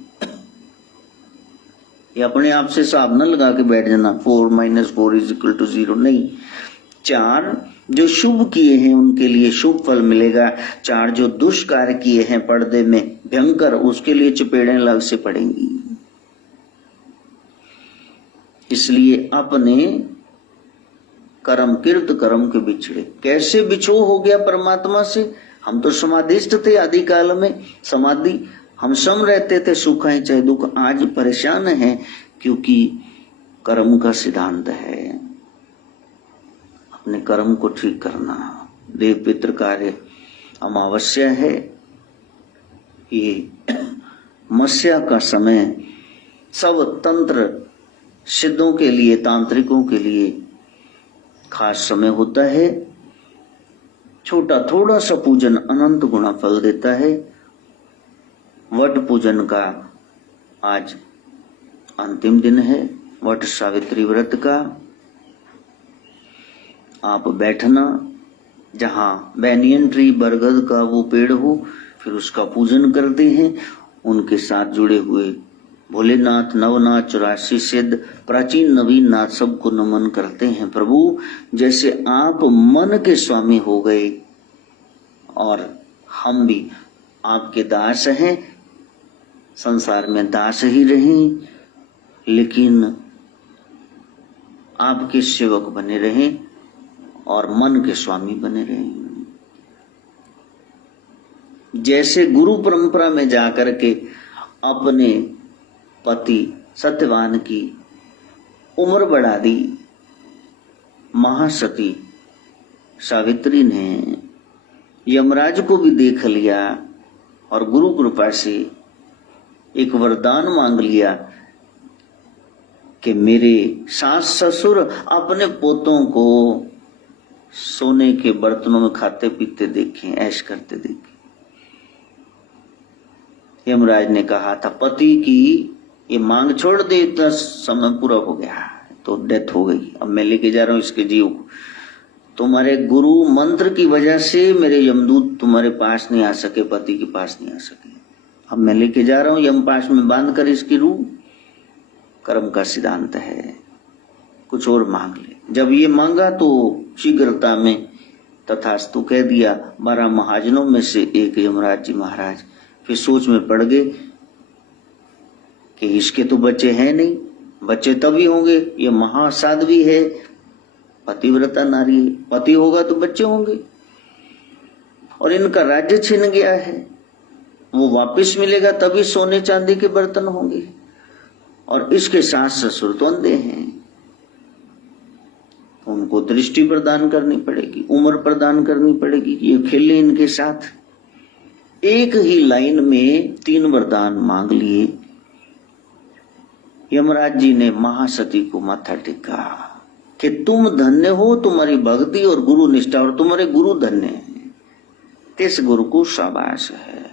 ये अपने आप से हिसाब न लगा के बैठ जाना 4 - 4 = 0, नहीं। 4 जो शुभ किए हैं उनके लिए शुभ फल मिलेगा, 4 जो दुष्कार्य किए हैं पर्दे में भयंकर, उसके लिए चपेड़ें अलग से पड़ेंगी। इसलिए अपने कर्म कृत कर्म के बिछड़े। कैसे बिछो हो गया परमात्मा से? हम तो समाधिस्थ थे आदि काल में, समाधि, हम सम रहते थे, सुख है चाहे दुख। आज परेशान है क्योंकि कर्म का सिद्धांत है, अपने कर्म को ठीक करना। देव पितृ कार्य अमावस्या है, ये मस्या का समय सब तंत्र सिद्धों के लिए, तांत्रिकों के लिए खास समय होता है। छोटा थोड़ा सा पूजन अनंत गुना फल देता है। वट पूजन का आज अंतिम दिन है, वट सावित्री व्रत का। आप बैठना, जहां बैनियन ट्री बरगद का वो पेड़ हो, फिर उसका पूजन करते हैं। उनके साथ जुड़े हुए भोलेनाथ, नवनाथ, 84 सिद्ध, प्राचीन नवीन नाथ, सबको नमन करते हैं। प्रभु जैसे आप मन के स्वामी हो गए और हम भी आपके दास हैं, संसार में दास ही रहें, लेकिन आपके सेवक बने रहें और मन के स्वामी बने रहें। जैसे गुरु परंपरा में जाकर के अपने पति सत्यवान की उम्र बढ़ा दी, महासती सावित्री ने यमराज को भी देख लिया और गुरु कृपा से एक वरदान मांग लिया कि मेरे सास ससुर अपने पोतों को सोने के बर्तनों में खाते पीते देखें, ऐश करते देखें। यमराज ने कहा था पति की ये मांग छोड़ दे, इतना समय पूरा हो गया तो डेथ हो गई, अब मैं लेके जा रहा हूं इसके जीव को। तुम्हारे गुरु मंत्र की वजह से मेरे यमदूत तुम्हारे पास नहीं आ सके, पति के पास नहीं आ सके, अब मैं लेके जा रहा हूं यम पास में बांध कर इसकी रूह। कर्म का सिद्धांत है, कुछ और मांग ले। जब ये मांगा तो शीघ्रता में तथास्तु कह दिया। 12 महाजनों में से एक यमराज जी महाराज फिर सोच में पड़ गए कि इसके तो बच्चे हैं नहीं, बच्चे तभी होंगे, ये महासाध्वी है, पतिव्रता नारी है, पति होगा तो बच्चे होंगे, और इनका राज्य छिन गया है, वो वापस मिलेगा तभी सोने चांदी के बर्तन होंगे, और इसके सास ससुर तो अंधे हैं, उनको दृष्टि प्रदान करनी पड़ेगी, उम्र प्रदान करनी पड़ेगी, ये खेले इनके साथ। एक ही लाइन में 3 वरदान मांग लिए। यमराज जी ने महासती को माथा टेका कि तुम धन्य हो, तुम्हारी भक्ति और गुरु निष्ठा, और तुम्हारे गुरु धन्य हैं। इस गुरु को शाबाश है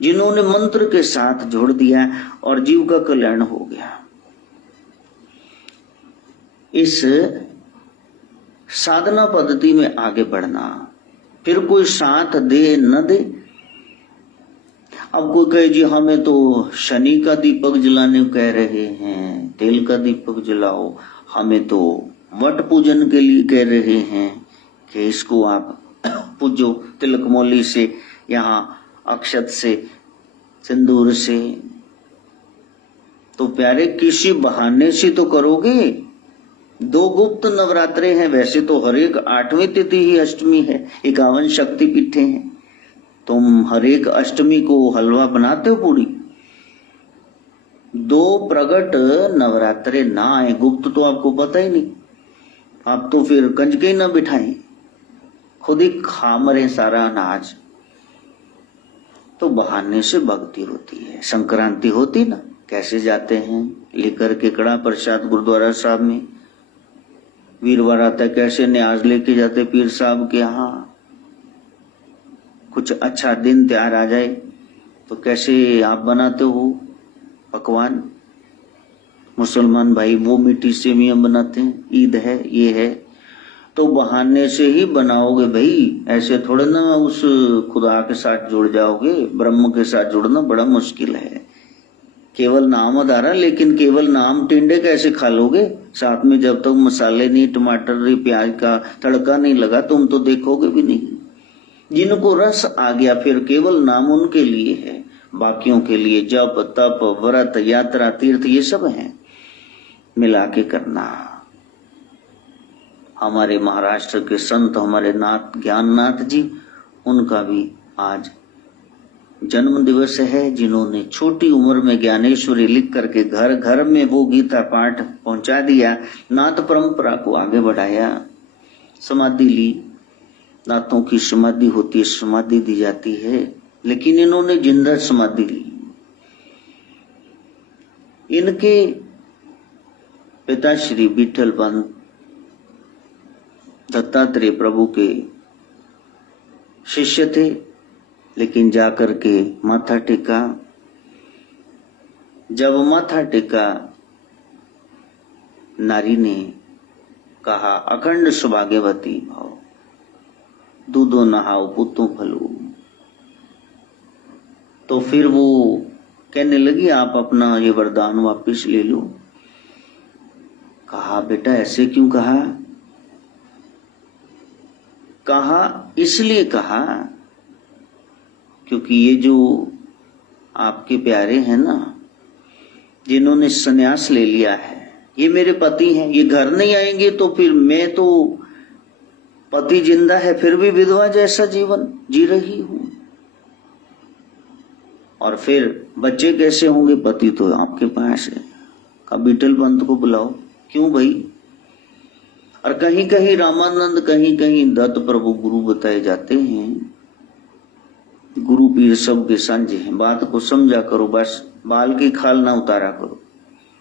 जिन्होंने मंत्र के साथ जोड़ दिया और जीव का कल्याण हो गया। इस साधना पद्धति में आगे बढ़ना, फिर कोई साथ दे न दे। अब कोई कहे जी हमें तो शनि का दीपक जलाने कह रहे हैं, तेल का दीपक जलाओ, हमें तो वट पूजन के लिए कह रहे हैं कि इसको आप पूजो तिलक मौली से, यहाँ अक्षत से, सिंदूर से। तो प्यारे किसी बहाने से तो करोगे। 2 गुप्त नवरात्रे हैं, वैसे तो हर एक 8वीं तिथि ही अष्टमी है, 51 शक्ति पीठे हैं। तुम हर एक अष्टमी को हलवा बनाते हो पूरी। 2 प्रगट नवरात्रे ना आए, गुप्त तो आपको पता ही नहीं, आप तो फिर कंजके ना बिठाएं, खुद ही खा मरे सारा अनाज। तो बहाने से भक्ति होती है। संक्रांति होती ना, कैसे जाते हैं लेकर के कड़ा प्रसाद गुरुद्वारा साहब में, वीरवार आता है कैसे न्याज लेके जाते पीर साहब के यहाँ, कुछ अच्छा दिन त्योहार आ जाए तो कैसे आप बनाते हो पकवान? मुसलमान भाई वो मीठी सेवियां बनाते हैं, ईद है, ये है, तो बहाने से ही बनाओगे भाई, ऐसे थोड़ा ना उस खुदा के साथ जुड़ जाओगे। ब्रह्म के साथ जुड़ना बड़ा मुश्किल है। केवल नाम आधारा, लेकिन केवल नाम टिंडे कैसे खा लोगे? साथ में जब तक मसाले नहीं, टमाटर नहीं, प्याज का तड़का नहीं लगा, तुम तो देखोगे भी नहीं। जिनको रस आ गया फिर केवल नाम उनके लिए है, बाकियों के लिए जप तप व्रत यात्रा तीर्थ ये सब है, मिला के करना। हमारे महाराष्ट्र के संत, हमारे नाथ ज्ञाननाथ जी, उनका भी आज जन्म दिवस है, जिन्होंने छोटी उम्र में ज्ञानेश्वरी लिख करके घर घर में वो गीता पाठ पहुंचा दिया, नाथ परंपरा को आगे बढ़ाया, समाधि ली। नाथों की समाधि होती है, समाधि दी जाती है, लेकिन इन्होंने जिंदा समाधि ली। इनके पिता श्री विठल पंत दत्तात्रेय प्रभु के शिष्य थे, लेकिन जाकर के माथा टेका। जब माथा टेका, नारी ने कहा अखंड सौभाग्यवती भाव, दूधो नहाओ पुतो फलो। तो फिर वो कहने लगी आप अपना ये वरदान वापस ले लो। कहा बेटा ऐसे क्यों कहा? कहा इसलिए कहा क्योंकि ये जो आपके प्यारे हैं ना, जिन्होंने संन्यास ले लिया है, ये मेरे पति हैं, ये घर नहीं आएंगे तो फिर मैं तो, पति जिंदा है फिर भी विधवा जैसा जीवन जी रही हूं, और फिर बच्चे कैसे होंगे? पति तो आपके पास है। कहा विठल पंत को बुलाओ। क्यों भाई? और कहीं कहीं रामानंद, कहीं कहीं दत्त प्रभु गुरु बताए जाते हैं। गुरु पीर सब के सांझे हैं, बात को समझा करो, बस बाल की खाल ना उतारा करो।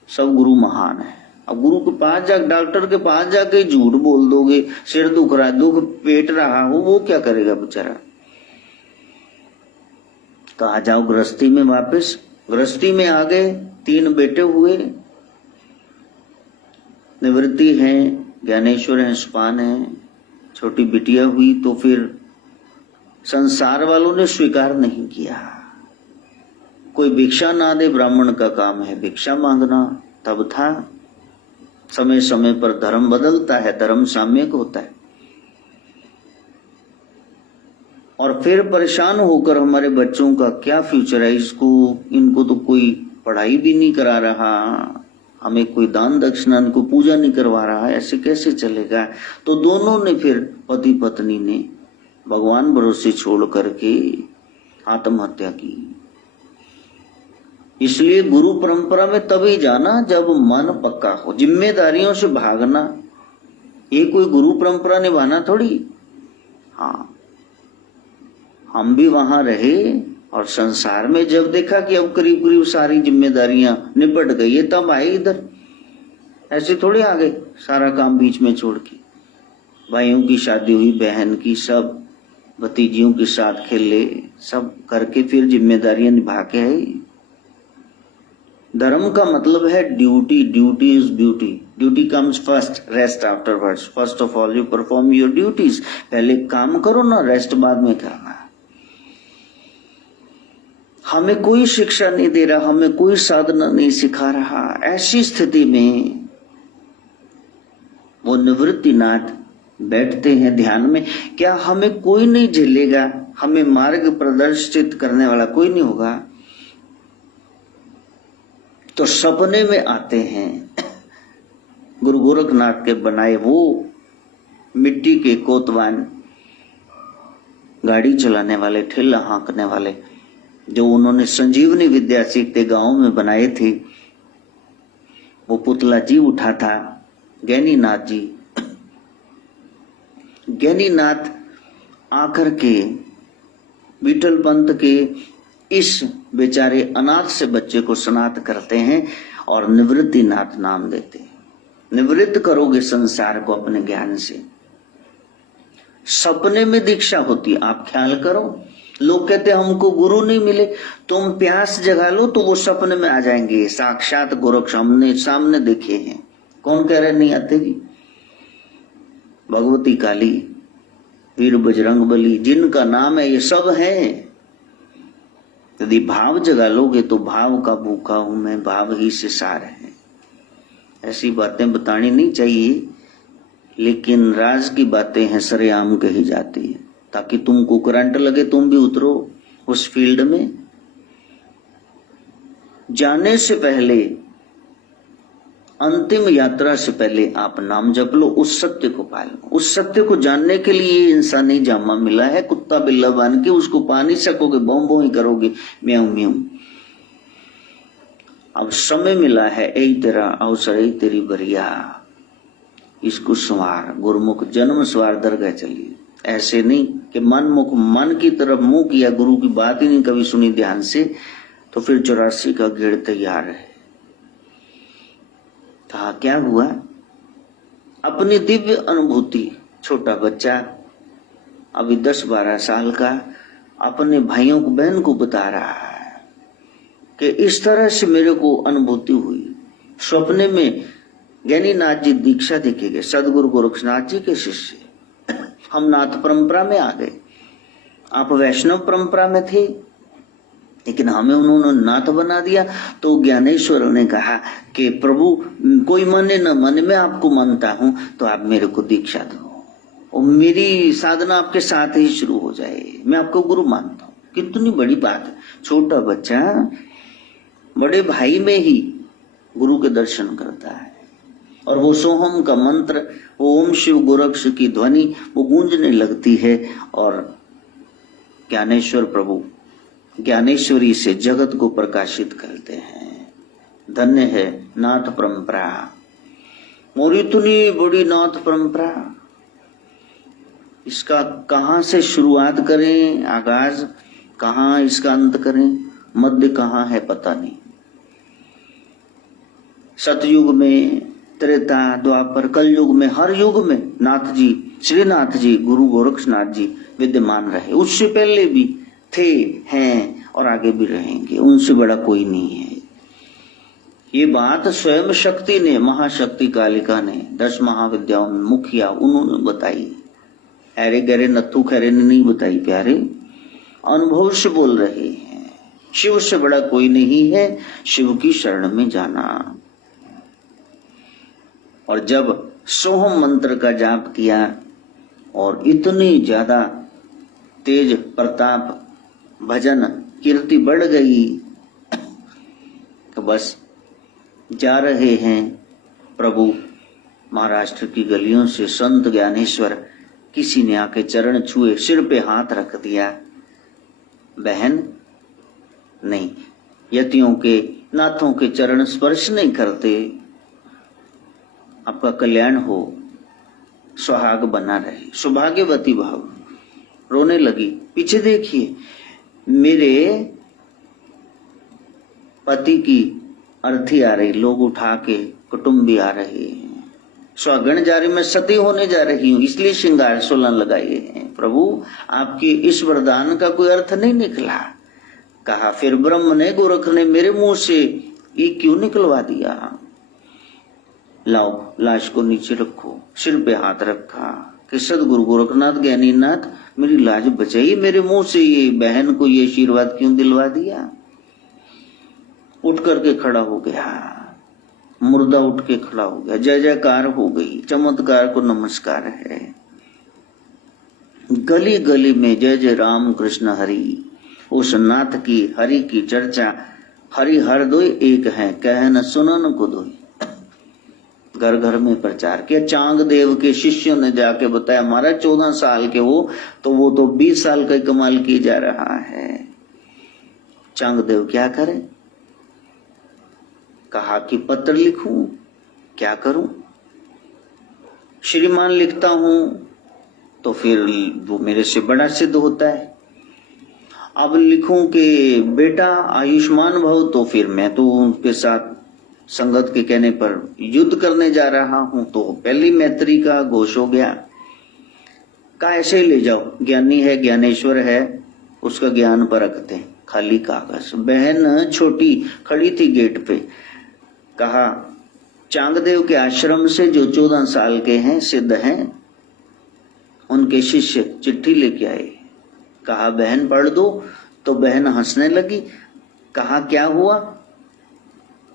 सब गुरु महान है। अब गुरु के पास जा, डॉक्टर के पास जाके झूठ बोल दोगे, सिर दुख रहा, दुख पेट रहा हो, वो क्या करेगा बेचारा? तो आ जाओ गृहस्थी में वापस। गृहस्थी में आ गए, 3 बेटे हुए, निवृत्ति है, ज्ञानेश्वर है, सुपान है, छोटी बिटिया हुई। तो फिर संसार वालों ने स्वीकार नहीं किया। कोई भिक्षा ना दे, ब्राह्मण का काम है भिक्षा मांगना, तब था। समय समय पर धर्म बदलता है, धर्म साम्यक होता है। और फिर परेशान होकर हमारे बच्चों का क्या फ्यूचर है, इनको तो कोई पढ़ाई भी नहीं करा रहा, हमें कोई दान दक्षिणा, इनको पूजा नहीं करवा रहा है, ऐसे कैसे चलेगा? तो दोनों ने फिर, पति पत्नी ने भगवान भरोसे छोड़ करके आत्महत्या की। इसलिए गुरु परंपरा में तभी जाना जब मन पक्का हो। जिम्मेदारियों से भागना, ये कोई गुरु परंपरा निभाना थोड़ी। हाँ, हम भी वहां रहे और संसार में जब देखा कि अब करीब करीब सारी जिम्मेदारियां निपट गई है, तब आए इधर। ऐसे थोड़ी आ गए सारा काम बीच में छोड़ के। भाइयों की शादी हुई, बहन की, सब भतीजियों के साथ खेले, सब करके फिर जिम्मेदारियां निभा के आई। धर्म का मतलब है duty. Duty is beauty. Duty comes first, rest afterwards. First of all you perform your duties. पहले काम करो ना, रेस्ट बाद में करना। हमें कोई शिक्षा नहीं दे रहा, हमें कोई साधना नहीं सिखा रहा। ऐसी स्थिति में वो निवृत्तिनाथ बैठते हैं ध्यान में। क्या हमें कोई नहीं झेलेगा? हमें मार्ग प्रदर्शित करने वाला कोई नहीं होगा? तो सपने में आते हैं गुरु गोरखनाथ के बनाए वो मिट्टी के कोतवान, गाड़ी चलाने वाले, ठेला हाँकने वाले, जो उन्होंने संजीवनी विद्या सीखते गांव में बनाए थे। वो पुतला जी उठा था ज्ञानीनाथ जी। ज्ञानीनाथ आकर के विठल पंत के इस बेचारे अनाथ से बच्चे को सनात करते हैं और निवृत्तिनाथ नाम देते हैं। निवृत्त करोगे संसार को अपने ज्ञान से। सपने में दीक्षा होती है, आप ख्याल करो। लोग कहते हमको गुरु नहीं मिले, तुम प्यास जगा लो तो वो सपने में आ जाएंगे। साक्षात गोरक्ष हमने सामने देखे हैं। कौन कह रहे नहीं आते जी? भगवती काली, वीर बजरंग बली, जिनका नाम है ये सब है। यदि भाव जगा लोगे तो भाव का भूखा हूं मैं, भाव ही से सार है। ऐसी बातें बतानी नहीं चाहिए, लेकिन राज की बातें हैं, सरेआम कही जाती है, ताकि तुमको करंट लगे, तुम भी उतरो उस फील्ड में। जाने से पहले, अंतिम यात्रा से पहले आप नाम जप लो, उस सत्य को पा लो। उस सत्य को जानने के लिए इंसानी जामा मिला है, कुत्ता बिल्ला बांध के उसको पा नहीं सकोगे, बॉम्बो ही करोगे म्याऊं म्याऊं। अब समय मिला है, यही तेरा अवसर, यही तेरी बरिया, इसको संवार। गुरुमुख जन्म सवार दरगाह चलिए। ऐसे नहीं कि मन की तरफ मुंह किया, गुरु की बात ही नहीं कभी सुनी ध्यान से, तो फिर 84 का गेड़ तैयार है। था क्या हुआ? अपनी दिव्य अनुभूति, छोटा बच्चा अभी 10-12 साल का, अपने भाइयों को बहन को बता रहा है कि इस तरह से मेरे को अनुभूति हुई। सपने में ज्ञानीनाथ जी दीक्षा देखे गए, सदगुरु गोरक्षनाथ जी के शिष्य। हम नाथ परंपरा में आ गए, आप वैष्णव परंपरा में थे, लेकिन हमें उन्होंने नाथ बना दिया। तो ज्ञानेश्वर ने कहा कि प्रभु कोई माने न माने, मैं आपको मानता हूं, तो आप मेरे को दीक्षा दो और मेरी साधना आपके साथ ही शुरू हो जाए, मैं आपको गुरु मानता हूं। कितनी बड़ी बात है, छोटा बच्चा बड़े भाई में ही गुरु के दर्शन करता है। और वो सोहम का मंत्र, ओम शिव गोरक्ष की ध्वनि वो गूंजने लगती है, और ज्ञानेश्वर प्रभु ज्ञानेश्वरी से जगत को प्रकाशित करते हैं। धन्य है नाथ परंपरा, और इतनी बड़ी नाथ परंपरा, इसका कहां से शुरुआत करें, आगाज कहां, इसका अंत करें, मध्य कहां है पता नहीं। सतयुग में, त्रेता, द्वापर, कलयुग में, हर युग में नाथ जी, श्रीनाथ जी, गुरु गोरक्षनाथ जी विद्यमान रहे। उससे पहले भी थे, हैं और आगे भी रहेंगे, उनसे बड़ा कोई नहीं है। ये बात स्वयं शक्ति ने, महाशक्ति कालिका ने, 10 महाविद्याओं में मुखिया उन्होंने बताई। अरे गहरे नत्थु खैरे ने नहीं बताई प्यारे, अनुभव से बोल रहे हैं। शिव से बड़ा कोई नहीं है, शिव की शरण में जाना। और जब सोहम मंत्र का जाप किया और इतनी ज्यादा तेज प्रताप भजन कीर्ति बढ़ गई, तो बस जा रहे हैं प्रभु महाराष्ट्र की गलियों से। संत ज्ञानेश्वर, किसी ने आके चरण छुए, सिर पे हाथ रख दिया। बहन नहीं, यतियों के, नाथों के चरण स्पर्श नहीं करते। आपका कल्याण हो, सुहाग बना रहे, सौभाग्यवती भाव। रोने लगी। पीछे देखिए, मेरे पति की अर्थी आ रही, लोग उठा के, कुटुंबी आ रहे हैं, स्वागण जा रही, मैं सती होने जा रही हूं, इसलिए श्रृंगार सोलन लगाए हैं। प्रभु आपके इस वरदान का कोई अर्थ नहीं निकला। कहा फिर ब्रह्म ने, गोरख ने मेरे मुंह से ये क्यों निकलवा दिया? लाओ लाश को नीचे रखो। सिर पे हाथ रखा कि सदगुरु गोरखनाथ ज्ञानीनाथ मेरी लाज बचाइए, मेरे मुंह से ये बहन को ये आशीर्वाद क्यों दिलवा दिया? उठ करके खड़ा हो गया, मुर्दा उठ के खड़ा हो गया, जय जयकार हो गई, चमत्कार को नमस्कार है। गली गली में जय जय राम कृष्ण हरि, उस नाथ की हरि की चर्चा, हरि हर दो एक है, कह न सुनन को दो। घर घर में प्रचार किया। चांग देव के शिष्यों ने जाके बताया, हमारा 14 साल के वो तो 20 साल का कमाल किया जा रहा है। चांग देव क्या करे? कहा कि पत्र लिखूं, क्या करूं? श्रीमान लिखता हूं तो फिर वो मेरे से बड़ा सिद्ध होता है। अब लिखूं कि बेटा आयुष्मान भव, तो फिर मैं तो उनके साथ संगत के कहने पर युद्ध करने जा रहा हूं, तो पहली मैत्री का घोष हो गया। का ऐसे ही ले जाओ, ज्ञानी है, ज्ञानेश्वर है, उसका ज्ञान परखते, खाली कागज। बहन छोटी खड़ी थी गेट पे, कहा चांगदेव के आश्रम से जो 14 साल के हैं, सिद्ध हैं, उनके शिष्य चिट्ठी लेके आए। कहा बहन पढ़ दो, तो बहन हंसने लगी। कहा क्या हुआ?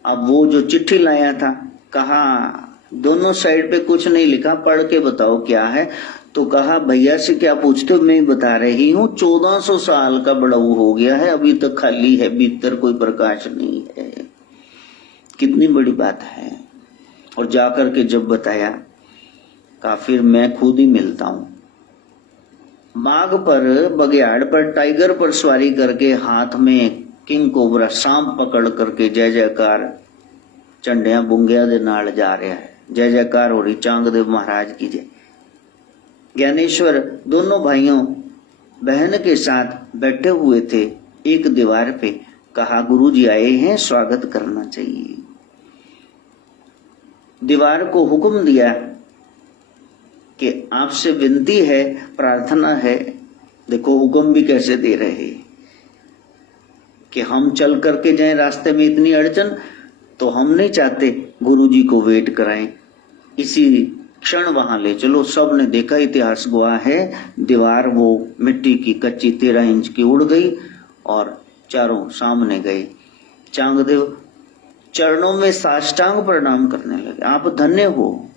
अब वो जो चिट्ठी लाया था, कहा दोनों साइड पे कुछ नहीं लिखा, पढ़ के बताओ क्या है। तो कहा भैया से क्या पूछते हो, मैं बता रही हूँ 1400 साल का बड़ऊ हो गया है, अभी तक खाली है, भीतर कोई प्रकाश नहीं है। कितनी बड़ी बात है। और जाकर के जब बताया, कहा फिर मैं खुद ही मिलता हूं। बाघ पर, बघियाड़ पर, टाइगर पर सवारी करके हाथ में किंग कोबरा सांप पकड़ करके जय जयकार झंडिया बुंगिया दे नाल जा रहा है। जय जयकार हो रही चांगदेव महाराज की जय। ज्ञानेश्वर दोनों भाइयों बहन के साथ बैठे हुए थे एक दीवार पे। कहा गुरुजी आए हैं, स्वागत करना चाहिए। दीवार को हुक्म दिया कि आपसे विनती है, प्रार्थना है। देखो हुक्म भी कैसे दे रहे कि हम चल करके जाएं, रास्ते में इतनी अड़चन, तो हम नहीं चाहते गुरुजी को वेट कराएं, इसी क्षण वहां ले चलो। सब ने देखा, इतिहास गवाह है, दीवार वो मिट्टी की कच्ची 13 इंच की उड़ गई और चारों सामने गए। चांगदेव चरणों में साष्टांग प्रणाम करने लगे। आप धन्य हो,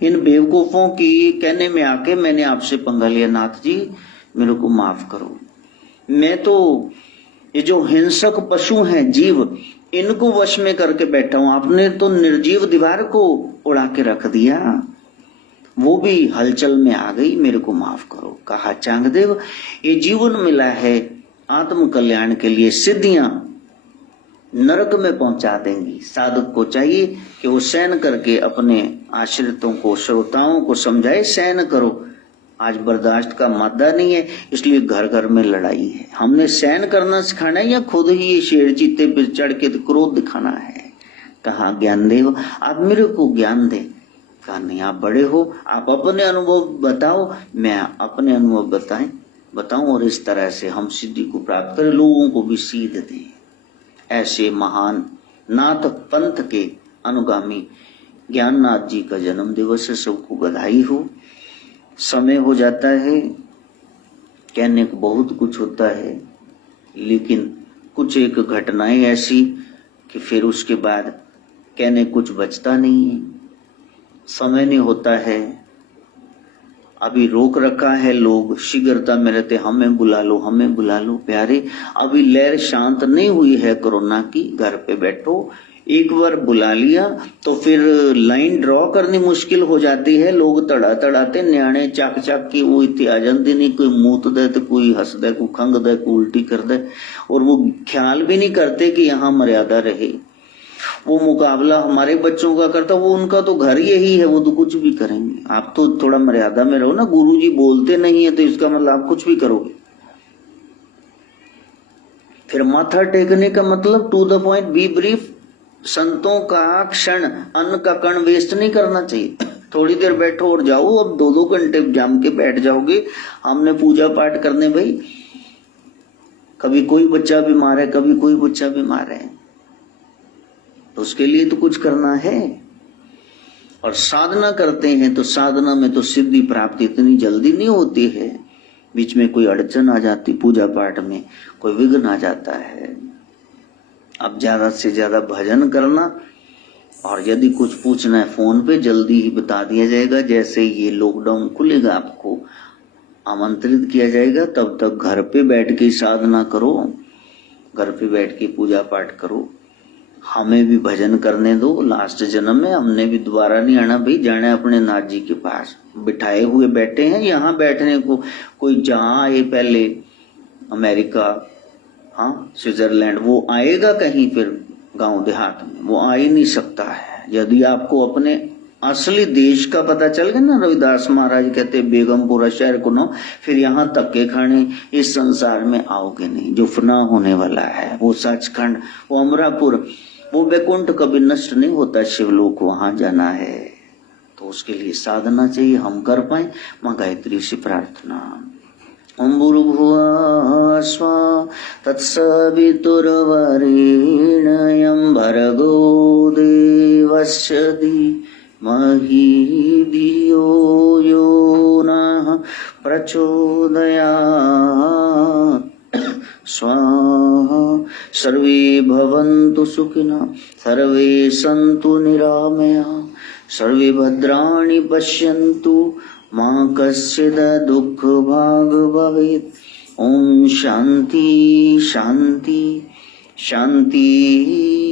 इन बेवकूफों की कहने में आके मैंने आपसे पंगा लिया, नाथ जी मेरे को माफ करो। मैं तो ये जो हिंसक पशु हैं, जीव, इनको वश में करके बैठा हूं, आपने तो निर्जीव दीवार को उड़ा के रख दिया, वो भी हलचल में आ गई, मेरे को माफ करो। कहा चांगदेव ये जीवन मिला है आत्म कल्याण के लिए, सिद्धियां नरक में पहुंचा देंगी। साधक को चाहिए कि वो सहन करके अपने आश्रितों को, श्रोताओं को समझाए, सहन करो। आज बर्दाश्त का मादा नहीं है, इसलिए घर घर में लड़ाई है। हमने सहन करना सिखाना है या खुद ही ये शेर चीते पर चढ़ के क्रोध दिखाना है? कहा ज्ञानदेव आप मेरे को ज्ञान दें। कहा नहीं, आप बड़े हो, आप अपने अनुभव बताओ, मैं अपने अनुभव बताऊं और इस तरह से हम सिद्धि को प्राप्त करें, लोगों को भी सीध दें। ऐसे महान नाथ पंथ के अनुगामी ज्ञाननाथ जी का जन्म दिवस है, सबको बधाई हो। समय हो जाता है, कहने को बहुत कुछ होता है, लेकिन कुछ एक घटनाएं ऐसी कि फिर उसके बाद कहने कुछ बचता नहीं है, समय नहीं होता है। अभी रोक रखा है, लोग शीघ्रता में रहते, हमें बुला लो, हमें बुला लो। प्यारे अभी लहर शांत नहीं हुई है कोरोना की, घर पे बैठो। एक बार बुला लिया तो फिर लाइन ड्रॉ करनी मुश्किल हो जाती है। लोग तड़ा तड़ाते न्याणे चाक चाक की वो इतनी आ जाती नहीं, कोई मूत दे तो कोई हंस दे, कोई खंग दे, कोई उल्टी कर दे, और वो ख्याल भी नहीं करते कि यहाँ मर्यादा रहे। वो मुकाबला हमारे बच्चों का करता, वो उनका तो घर यही है, वो तो कुछ भी करेंगे। आप तो थोड़ा मर्यादा में रहो ना, गुरुजी बोलते नहीं है तो इसका मतलब आप कुछ भी करोगे। फिर माथा टेकने का मतलब to the point, be brief. संतों का क्षण, अन्न का कण वेस्ट नहीं करना चाहिए। थोड़ी देर बैठो और जाओ, अब 2-2 घंटे जम के बैठ जाओगे। हमने पूजा पाठ करने भाई, कभी कोई बच्चा बीमार है, कभी कोई बच्चा बीमार है, तो उसके लिए तो कुछ करना है। और साधना करते हैं तो साधना में तो सिद्धि प्राप्ति इतनी जल्दी नहीं होती है, बीच में कोई अड़चन आ जाती, पूजा पाठ में कोई विघ्न आ जाता है। अब ज्यादा से ज्यादा भजन करना, और यदि कुछ पूछना है फोन पे जल्दी ही बता दिया जाएगा। जैसे ये लॉकडाउन खुलेगा आपको आमंत्रित किया जाएगा, तब तक घर पे बैठ के साधना करो, घर पे बैठ के पूजा पाठ करो। हमें भी भजन करने दो, लास्ट जन्म में हमने भी दोबारा नहीं आना भाई, जाना अपने नाथ जी के पास। बिठाए हुए बैठे हैं यहाँ बैठने को, कोई जहाँ आए पहले, अमेरिका, हाँ स्विट्जरलैंड, वो आएगा कहीं फिर गांव देहात में, वो आ ही नहीं सकता है। यदि आपको अपने असली देश का पता चल गया ना, रविदास महाराज कहते बेगमपुरा शहर को ना, फिर यहाँ धक्के खाने इस संसार में आओगे नहीं। जो फना होने वाला है वो सचखंड, वो अमरापुर, वो वैकुंठ कभी नष्ट नहीं होता, शिवलोक वहां जाना है। तो उसके लिए साधना चाहिए, हम कर पाए। मां गायत्री से प्रार्थना, ॐ भूर्भुवः स्वः तत्सवितुर्वरेण्यं भर्गो देवस्य धीमहि धियो यो नः प्रचोदयात् स्वाहा। सर्वे भवन्तु सुखिनः, सर्वे सन्तु निरामयाः, सर्वे भद्राणि पश्यन्तु, मा कश्चित् दुःखभाग् भवेत्। ॐ शान्ति शान्ति शान्ति।